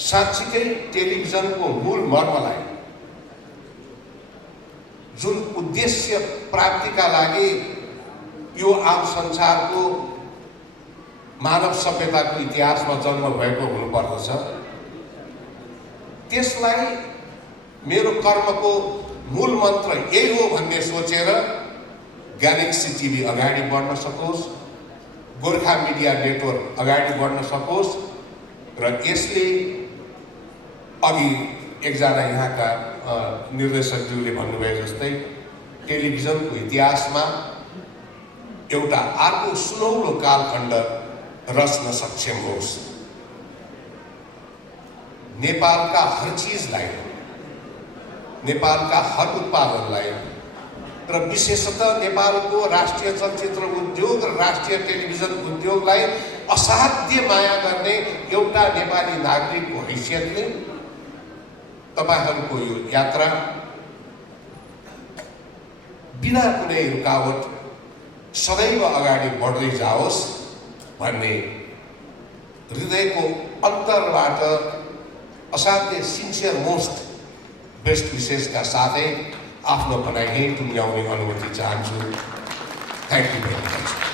साँच्चीकै टेलिभिजनको मूल मर्मलाई, जुन उद्देश्य प्राप्तिका लागि यो आम संसारको मानव सभ्यताको इतिहासमा जन्म भएको हुनुपर्दछ, त्यसलाई मेरो कर्मको मूल मन्त्र यही हो भन्ने सोचेर ग्यालेक्सी टिभी अगाडि बढ्न सकोस्, गोर्खा मिडिया नेटवर्क अगाडि बढ्न सकोस् र यसले अघि एकजना यहाँका निर्देशकज्यूले भन्नुभए जस्तै टेलिभिजनको इतिहासमा एउटा अर्को सुनौलो कालखण्ड रच्न सक्षम होस्। नेपालका हर चिजलाई, नेपालका हर उत्पादनलाई र विशेषतः नेपालको राष्ट्रिय चलचित्र उद्योग र राष्ट्रिय टेलिभिजन उद्योगलाई असाध्य माया गर्ने एउटा नेपाली नागरिकको हैसियतले तपाईहरूको यो यात्रा बिना कुनै रुकावट सदैव अगाडि बढ्दै जाओस् भन्ने हृदयको अन्तरबाट असाध्य सिन्सियर मोस्ट बेस्ट विशेषका साथै आफ्नो भनाइ यही टुङ्ग्याउने अनुमति चाहन्छु। Thank you very much.